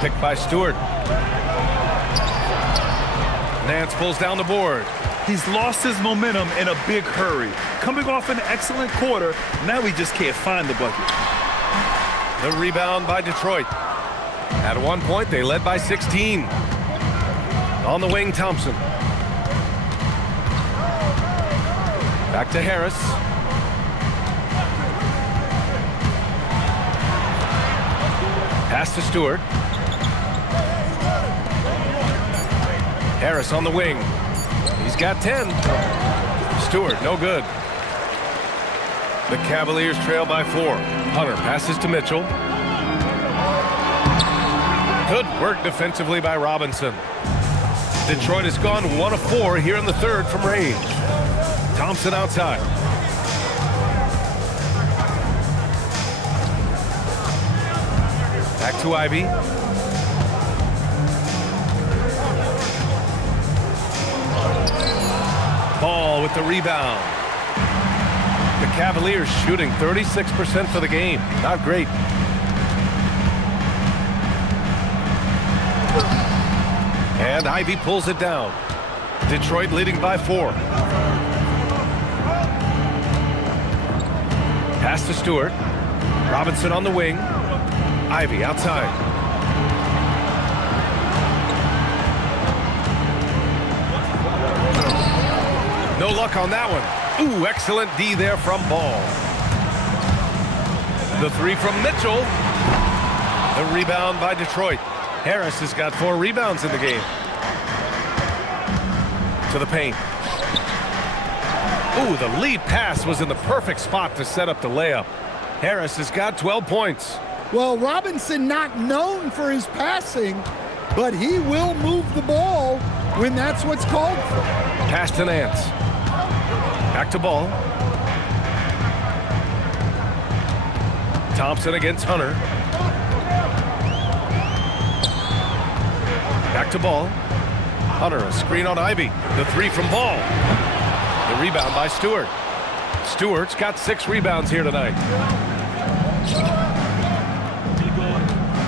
Picked by Stewart. Nance pulls down the board. He's lost his momentum in a big hurry. Coming off an excellent quarter, now he just can't find the bucket. The rebound by Detroit. At one point, they led by 16. On the wing, Thompson. Back to Harris. Pass to Stewart. Harris on the wing. He's got 10. Stewart, no good. The Cavaliers trail by 4. Hunter passes to Mitchell. Good work defensively by Robinson. Detroit has gone 1 of 4 here in the third from range. Thompson outside. Back to Ivy. Ball with the rebound. The Cavaliers shooting 36% for the game. Not great. And Ivy pulls it down. Detroit leading by 4. Pass to Stewart. Robinson on the wing. Ivy outside. No luck on that one. Ooh, excellent D there from Ball. The 3 from Mitchell. The rebound by Detroit. Harris has got 4 rebounds in the game. To the paint. Ooh, the lead pass was in the perfect spot to set up the layup. Harris has got 12 points. Well, Robinson not known for his passing, but he will move the ball when that's what's called for. Pass to Nance. Back to Ball. Thompson against Hunter. Back to Ball. Hunter, a screen on Ivy. The 3 from Ball. The rebound by Stewart. Stewart's got 6 rebounds here tonight.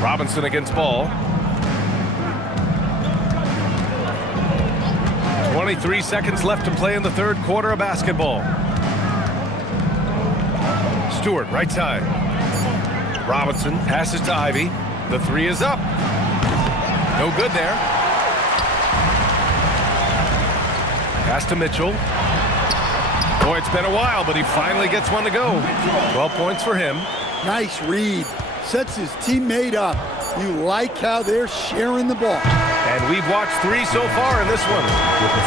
Robinson against Ball. 23 seconds left to play in the third quarter of basketball. Stewart, right side. Robinson passes to Ivy. The 3 is up. No good there. Pass to Mitchell. Boy, it's been a while, but he finally gets one to go. 12 points for him. Nice read. Sets his teammate up. You like how they're sharing the ball. And we've watched 3 so far in this one.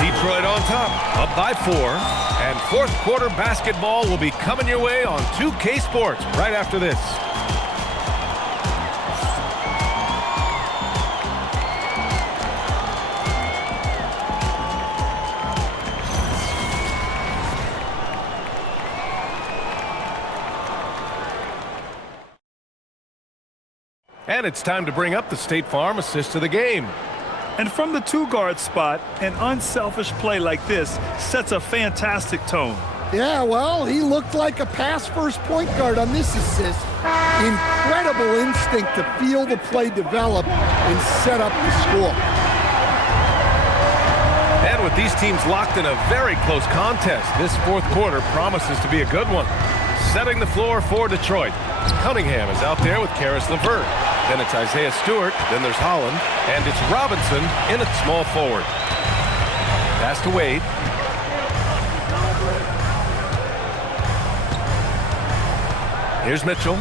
Detroit on top, up by 4. And fourth quarter basketball will be coming your way on 2K Sports right after this. And it's time to bring up the State Farm assist of the game. And from the 2-guard spot, an unselfish play like this sets a fantastic tone. Yeah, well, he looked like a pass-first point guard on this assist. Incredible instinct to feel the play develop and set up the score. And with these teams locked in a very close contest, this fourth quarter promises to be a good one. Setting the floor for Detroit. Cunningham is out there with Karis LeVert. Then it's Isaiah Stewart. Then there's Holland. And it's Robinson in at small forward. Pass to Wade. Here's Mitchell.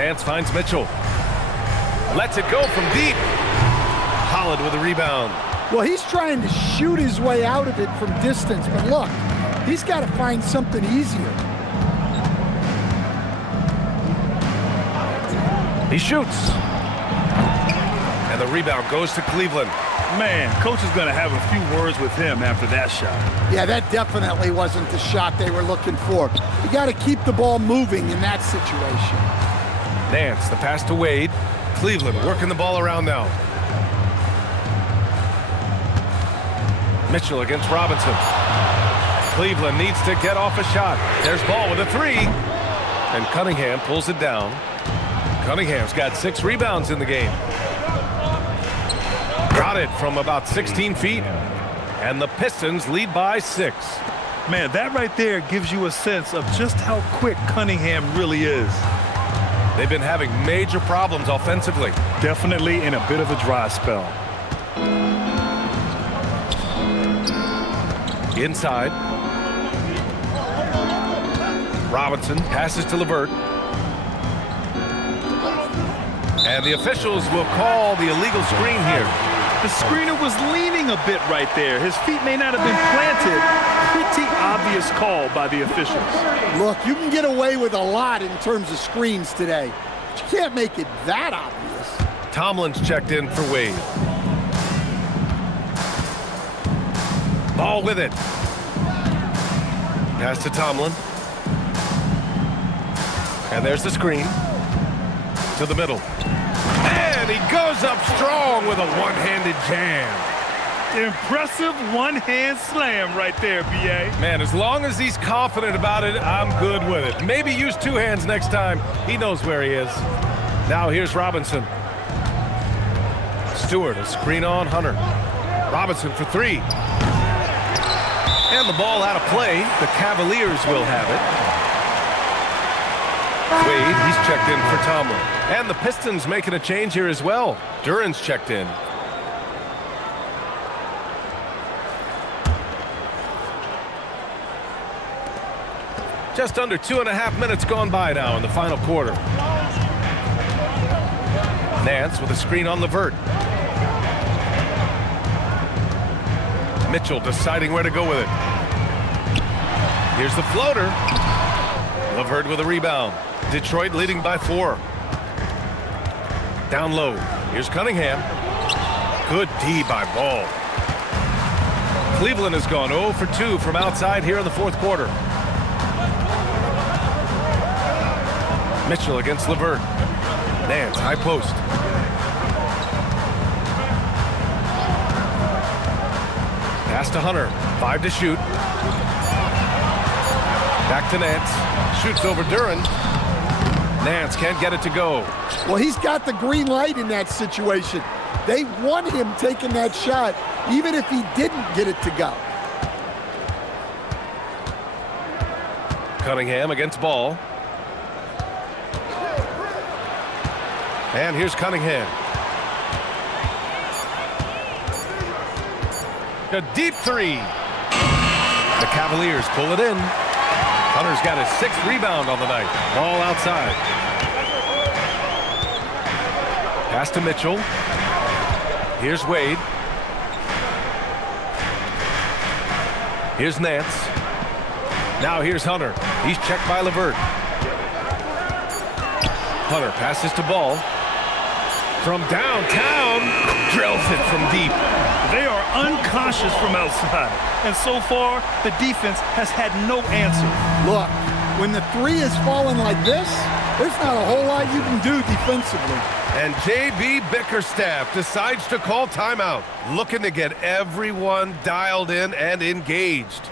Nance finds Mitchell. Lets it go from deep. Holland with a rebound. Well, he's trying to shoot his way out of it from distance, but look, he's got to find something easier. He shoots. And the rebound goes to Cleveland. Man, coach is going to have a few words with him after that shot. Yeah, that definitely wasn't the shot they were looking for. You got to keep the ball moving in that situation. Nance, the pass to Wade. Cleveland working the ball around now. Mitchell against Robinson. Cleveland needs to get off a shot. There's Ball with a three. And Cunningham pulls it down. Cunningham's got 6 rebounds in the game. Got it from about 16 feet. And the Pistons lead by 6. Man, that right there gives you a sense of just how quick Cunningham really is. They've been having major problems offensively. Definitely in a bit of a dry spell. Inside. Robinson passes to LeVert. And the officials will call the illegal screen here. The screener was leaning a bit right there. His feet may not have been planted. Pretty obvious call by the officials. Look, you can get away with a lot in terms of screens today, but you can't make it that obvious. Tomlin's checked in for Wade. Ball with it. Pass to Tomlin. And there's the screen. To the middle. And he goes up strong with a one-handed jam. Impressive one-hand slam right there, B.A. Man, as long as he's confident about it, I'm good with it. Maybe use 2 hands next time. He knows where he is. Now here's Robinson. Stewart, a screen on Hunter. Robinson for 3. And the ball out of play. The Cavaliers will have it. Wade, he's checked in for Tomlin. And the Pistons making a change here as well. Duren's checked in. Just under 2.5 minutes gone by now in the final quarter. Nance with a screen on LeVert. Mitchell deciding where to go with it. Here's the floater. LeVert with a rebound. Detroit leading by 4. Down low. Here's Cunningham. Good D by Ball. Cleveland has gone 0 for 2 from outside here in the 4th quarter. Mitchell against LeVert. Nance, high post. Pass to Hunter. 5 to shoot. Back to Nance. Shoots over Duren. Nance can't get it to go. Well, he's got the green light in that situation. They want him taking that shot, even if he didn't get it to go. Cunningham against Ball. And here's Cunningham. A deep 3. The Cavaliers pull it in. Hunter's got his 6th rebound on the night. Ball outside. Pass to Mitchell. Here's Wade. Here's Nance. Now here's Hunter. He's checked by LeVert. Hunter passes to Ball. From downtown, drills it from deep. They are uncautious from outside. And so far, the defense has had no answer. Look, when the 3 is falling like this, there's not a whole lot you can do defensively. And J.B. Bickerstaff decides to call timeout, looking to get everyone dialed in and engaged.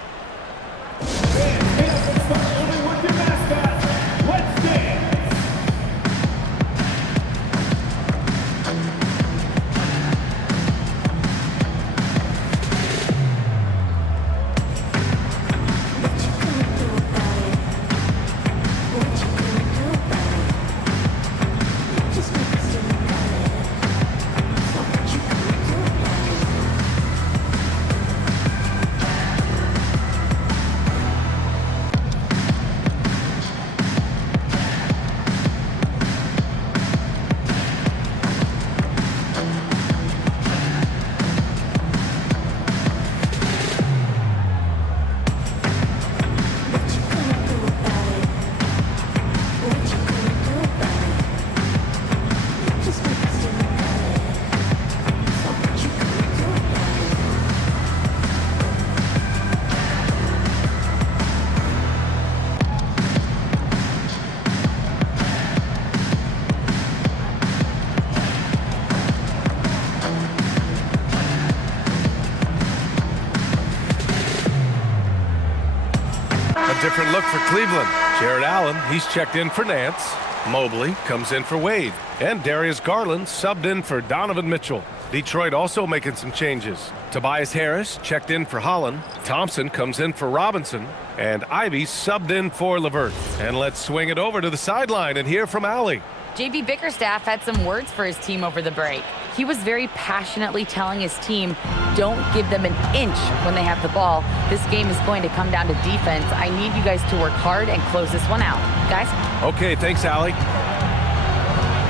A different look for Cleveland. Jarrett Allen, he's checked in for Nance. Mobley comes in for Wade. And Darius Garland subbed in for Donovan Mitchell. Detroit also making some changes. Tobias Harris checked in for Holland. Thompson comes in for Robinson. And Ivy subbed in for LeVert. And let's swing it over to the sideline and hear from Allie. JB Bickerstaff had some words for his team over the break. He was very passionately telling his team, don't give them an inch when they have the ball. This game is going to come down to defense. I need you guys to work hard and close this one out. Guys? Okay, thanks, Allie.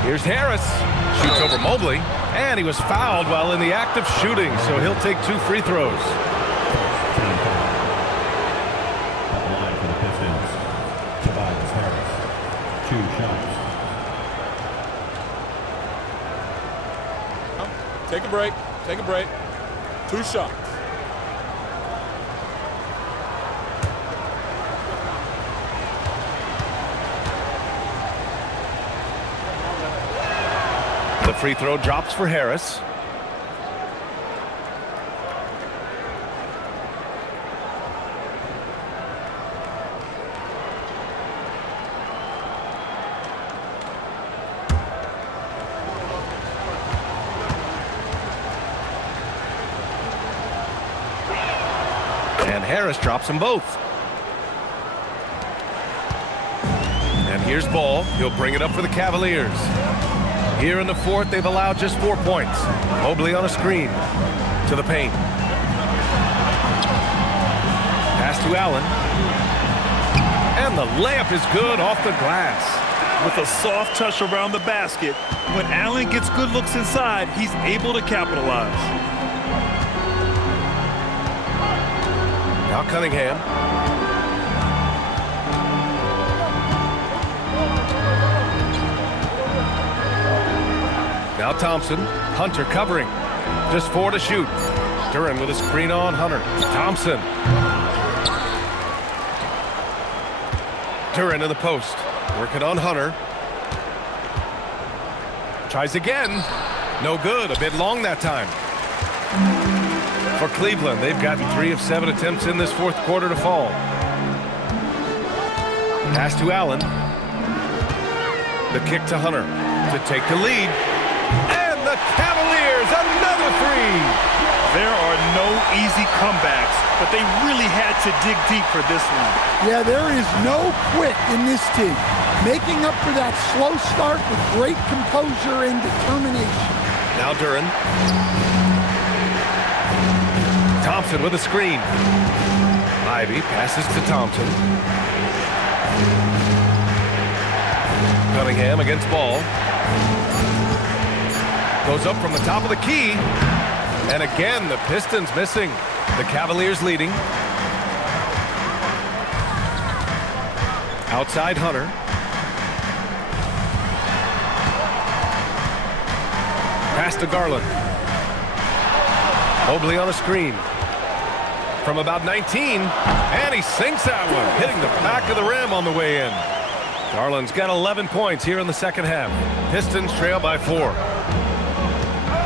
Here's Harris. Shoots over Mobley. And he was fouled while in the act of shooting, so he'll take 2 free throws. At the line for the Pistons, Tobias Harris. 2 shots. Take a break. Take a break. 2 shots. The free throw drops for Harris. And Harris drops them both. And here's Ball. He'll bring it up for the Cavaliers. Here in the fourth, they've allowed just 4 points. Mobley on a screen to the paint. Pass to Allen. And the layup is good off the glass. With a soft touch around the basket, when Allen gets good looks inside, he's able to capitalize. Now Cunningham. Now Thompson. Hunter covering. Just 4 to shoot. Duren with a screen on Hunter. Thompson. Duren in the post. Working on Hunter. Tries again. No good. A bit long that time. For Cleveland, they've gotten 3 of 7 attempts in this fourth quarter to fall. Pass to Allen. The kick to Hunter to take the lead. And the Cavaliers, another 3. There are no easy comebacks, but they really had to dig deep for this one. Yeah, there is no quit in this team. Making up for that slow start with great composure and determination. Now Duren. Thompson with a screen. Ivy passes to Thompson. Cunningham against Ball. Goes up from the top of the key. And again, the Pistons missing. The Cavaliers leading. Outside Hunter. Pass to Garland. Mobley on a screen. From about 19. And he sinks that one, hitting the back of the rim on the way in. Garland's got 11 points here in the second half. Pistons trail by 4.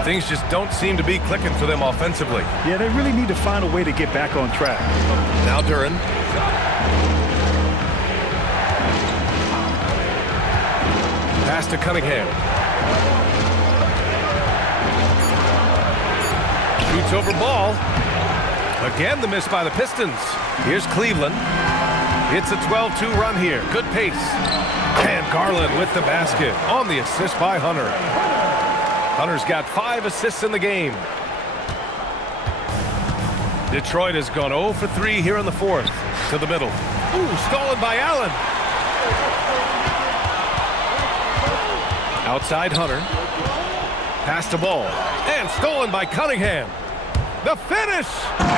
Things just don't seem to be clicking for them offensively. Yeah, they really need to find a way to get back on track. Now Duren. Pass to Cunningham. Shoots over Ball. Again, the miss by the Pistons. Here's Cleveland. It's a 12-2 run here. Good pace. And Garland with the basket on the assist by Hunter. Hunter's got 5 assists in the game. Detroit has gone 0 for 3 here in the fourth. To the middle. Ooh, stolen by Allen. Outside Hunter. Pass to Ball. And stolen by Cunningham. The finish!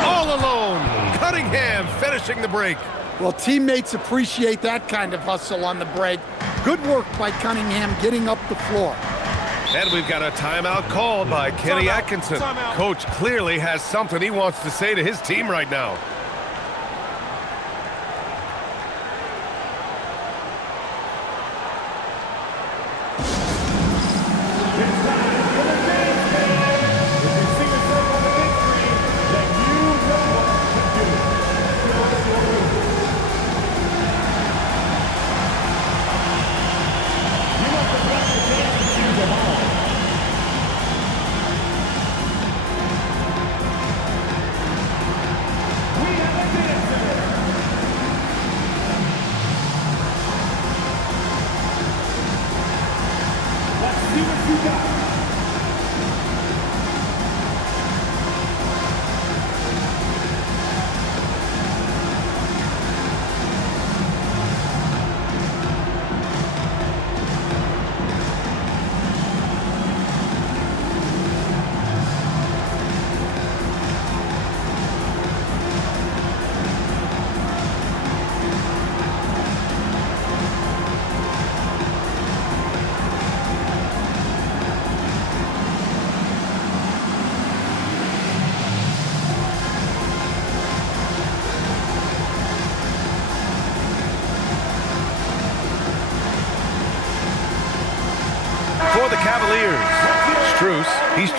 All alone. Cunningham finishing the break. Well, teammates appreciate that kind of hustle on the break. Good work by Cunningham getting up the floor. And we've got a timeout called by Kenny Atkinson. Coach clearly has something he wants to say to his team right now.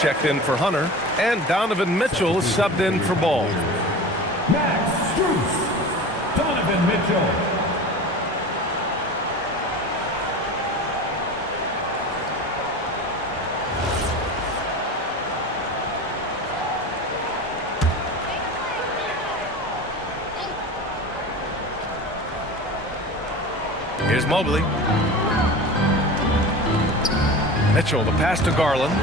checked in for Hunter, and Donovan Mitchell subbed in for Ball. Max Strus, Donovan Mitchell. Here's Mobley. Mitchell, the pass to Garland.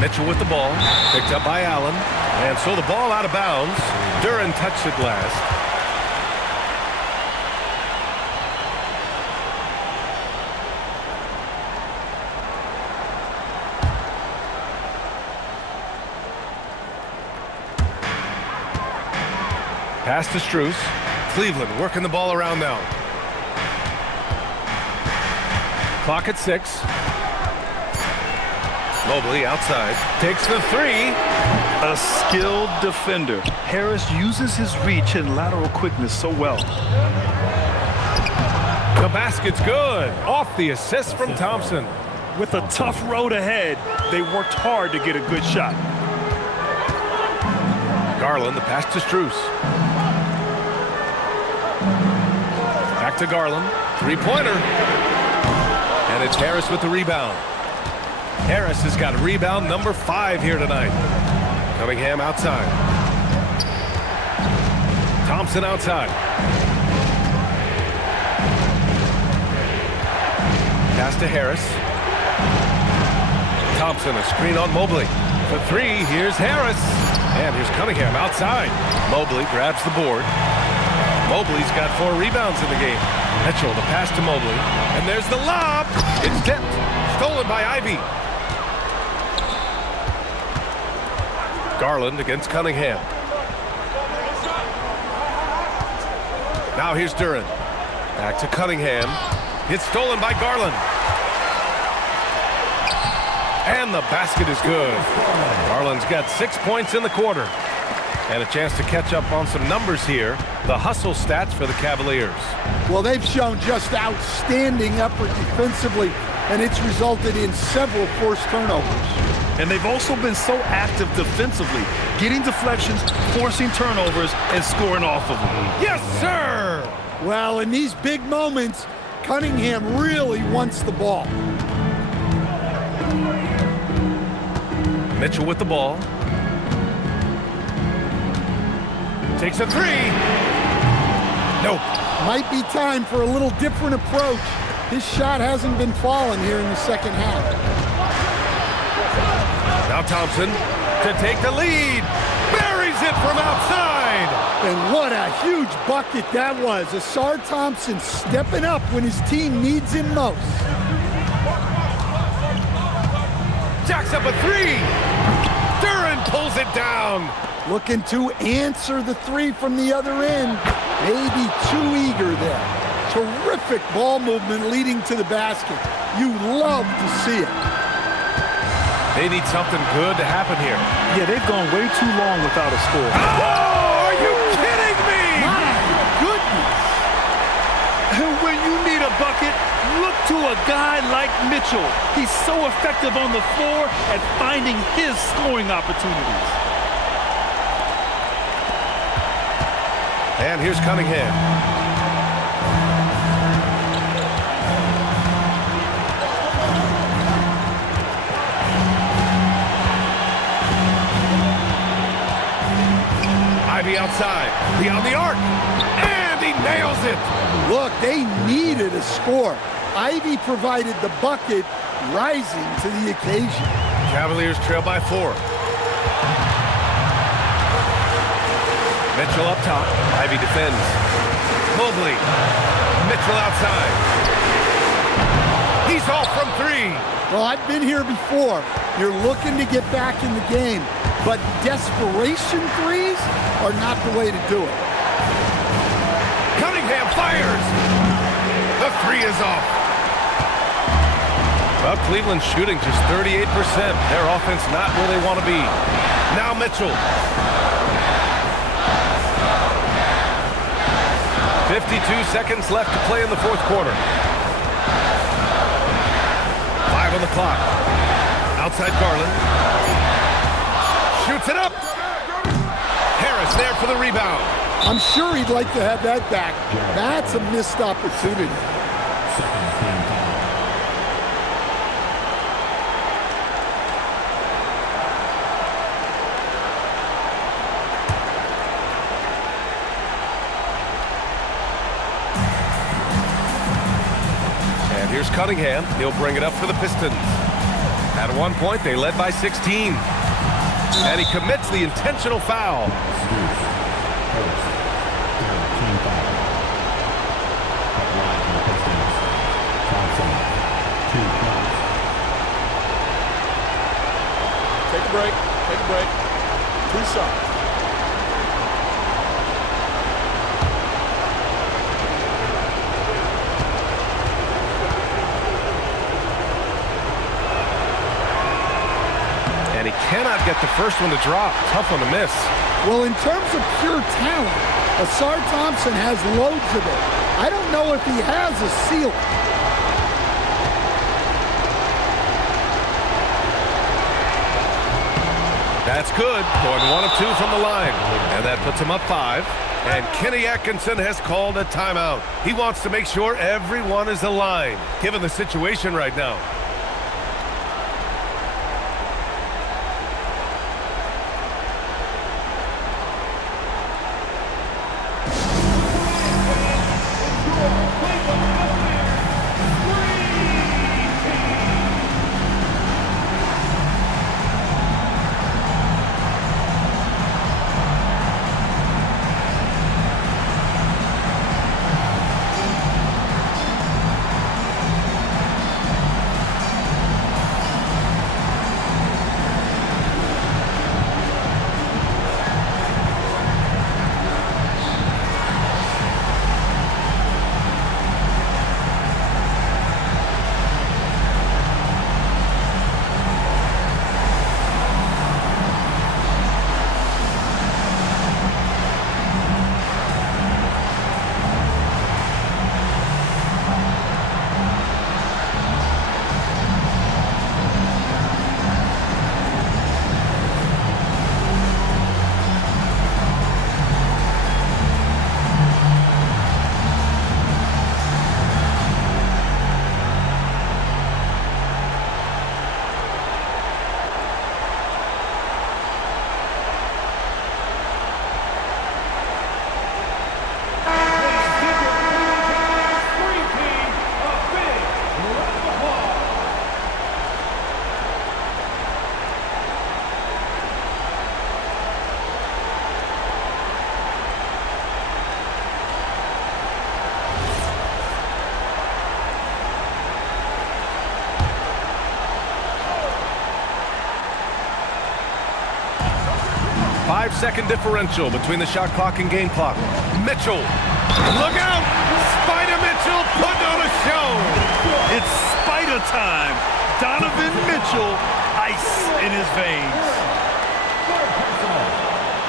Mitchell with the ball. Picked up by Allen. And so the ball out of bounds. Duren touched it last. Pass to Strus. Cleveland working the ball around now. Clock at 6. Mobley outside. Takes the 3. A skilled defender. Harris uses his reach and lateral quickness so well. The basket's good. Off the assist from Thompson. With a tough road ahead, they worked hard to get a good shot. Garland, the pass to Strus. Back to Garland. Three-pointer. And it's Harris with the rebound. Harris has got rebound number 5 here tonight. Cunningham outside. Thompson outside. Pass to Harris. Thompson, a screen on Mobley. For 3, here's Harris. And here's Cunningham outside. Mobley grabs the board. Mobley's got 4 rebounds in the game. Mitchell, the pass to Mobley. And there's the lob. It's tipped. Stolen by Ivy. Garland against Cunningham. Now here's Duren. Back to Cunningham. It's stolen by Garland. And the basket is good. Garland's got 6 points in the quarter. And a chance to catch up on some numbers here. The hustle stats for the Cavaliers. Well, they've shown just outstanding effort defensively, and it's resulted in several forced turnovers. And they've also been so active defensively, getting deflections, forcing turnovers, and scoring off of them. Yes, sir! Well, in these big moments, Cunningham really wants the ball. Mitchell with the ball. Takes a 3. Nope. Might be time for a little different approach. His shot hasn't been falling here in the second half. Now Thompson to take the lead. Buries it from outside. And what a huge bucket that was. Ausar Thompson stepping up when his team needs him most. Jacks up a 3. Duren pulls it down. Looking to answer the 3 from the other end. Maybe too eager there. Terrific ball movement leading to the basket. You love to see it. They need something good to happen here. Yeah, they've gone way too long without a score. Oh, are you kidding me? My goodness. And when you need a bucket, look to a guy like Mitchell. He's so effective on the floor at finding his scoring opportunities. And here's Cunningham. Ivy outside, beyond the arc, and he nails it. Look, they needed a score. Ivy provided the bucket, rising to the occasion. Cavaliers trail by 4. Mitchell up top. Ivy defends. Mobley. Mitchell outside. He's off from 3. Well, I've been here before. You're looking to get back in the game, but desperation threes are not the way to do it. Cunningham fires. The 3 is off. Well, Cleveland shooting just 38%. Their offense not where they want to be. Now Mitchell. 52 seconds left to play in the fourth quarter. 5 on the clock. Outside Garland. Shoots it up. Harris there for the rebound. I'm sure he'd like to have that back. That's a missed opportunity. And here's Cunningham. He'll bring it up for the Pistons. At one point, they led by 16. And he commits the intentional foul. Take a break. Take a break. 2 shots. And he cannot get the first one to drop. Tough one to miss. Well, in terms of pure talent, Ausar Thompson has loads of it. I don't know if he has a ceiling. That's good. Going 1 of 2 from the line. And that puts him up 5. And Kenny Atkinson has called a timeout. He wants to make sure everyone is aligned, given the situation right now. Five-second differential between the shot clock and game clock. Mitchell. Look out! Spider Mitchell putting on a show. It's spider time. Donovan Mitchell, ice in his veins.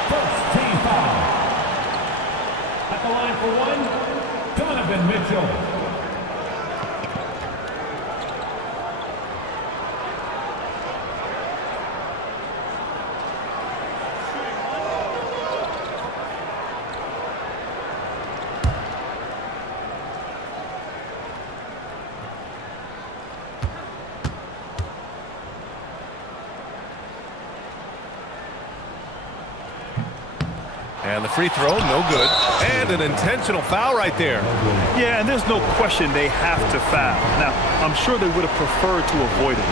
First team foul. At the line for 1, Donovan Mitchell. And the free throw, no good. And an intentional foul right there. Yeah, and there's no question they have to foul. Now, I'm sure they would have preferred to avoid it.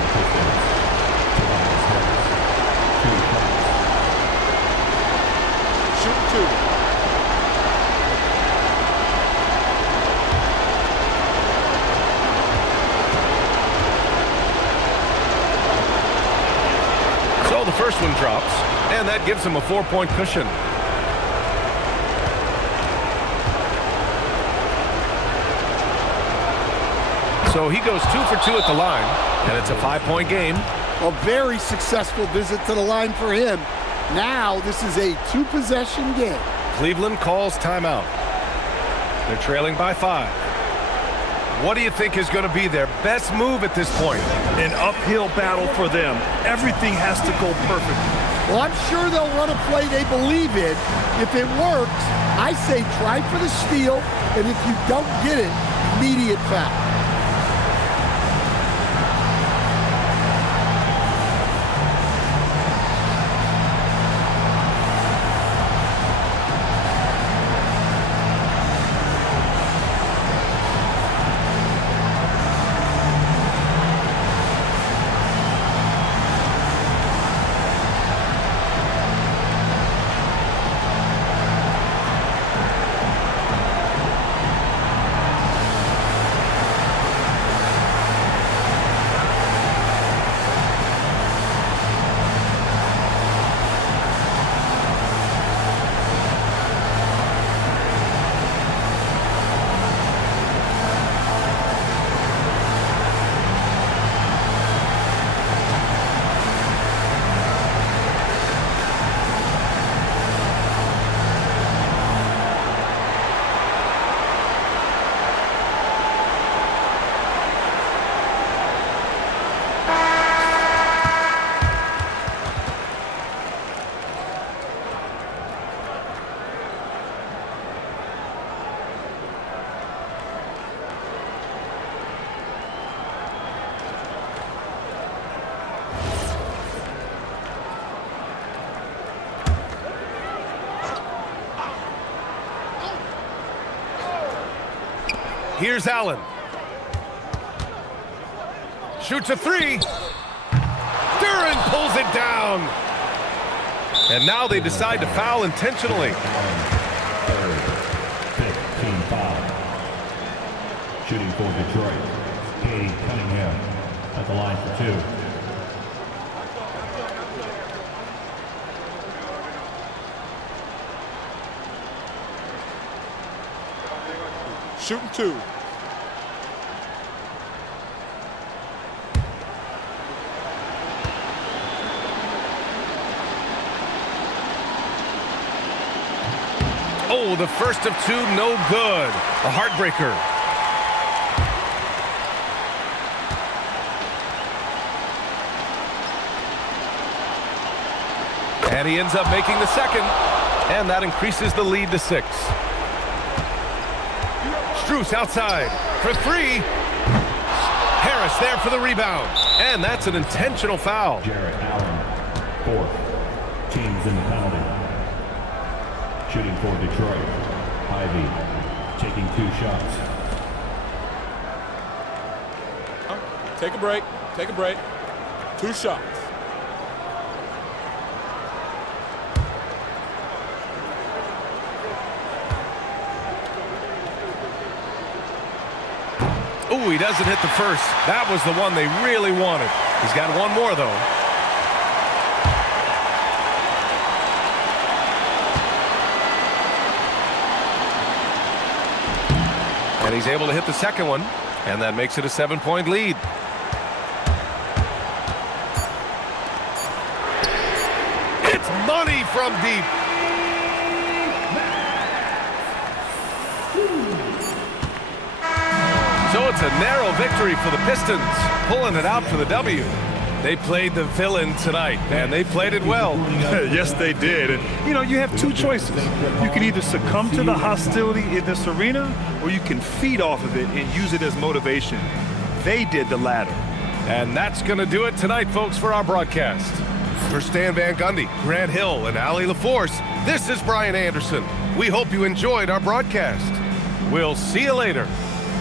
Shoot 2. So the first one drops, and that gives him a 4-point cushion. So he goes 2 for 2 at the line, and it's a 5-point game. A very successful visit to the line for him. Now this is a 2-possession game. Cleveland calls timeout. They're trailing by 5. What do you think is going to be their best move at this point? An uphill battle for them. Everything has to go perfectly. Well, I'm sure they'll run a play they believe in. If it works, I say try for the steal, and if you don't get it, immediate foul. Here's Allen. Shoots a three. Duren pulls it down. And now they decide to foul intentionally. Third, fifth, team foul. Shooting for Detroit, Cade Cunningham at the line for two. Shooting two. Oh, the first of two, no good. A heartbreaker. And he ends up making the second. And that increases the lead to 6. Strus outside for three. Harris there for the rebound. And that's an intentional foul. Jarrett Allen, fourth. Teams in the penalty. Shooting for Detroit, Ivy taking 2 shots. Take a break. Take a break. 2 shots. Oh, he doesn't hit the first. That was the one they really wanted. He's got one more, though. And he's able to hit the second one, and that makes it a 7-point lead. It's money from deep. So it's a narrow victory for the Pistons, pulling it out for the W. They played the villain tonight, and they played it well. Yes, they did. And, you know, you have 2 choices. You can either succumb to the hostility in this arena, or you can feed off of it and use it as motivation. They did the latter. And that's going to do it tonight, folks, for our broadcast. For Stan Van Gundy, Grant Hill, and Ali LaForce, this is Brian Anderson. We hope you enjoyed our broadcast. We'll see you later.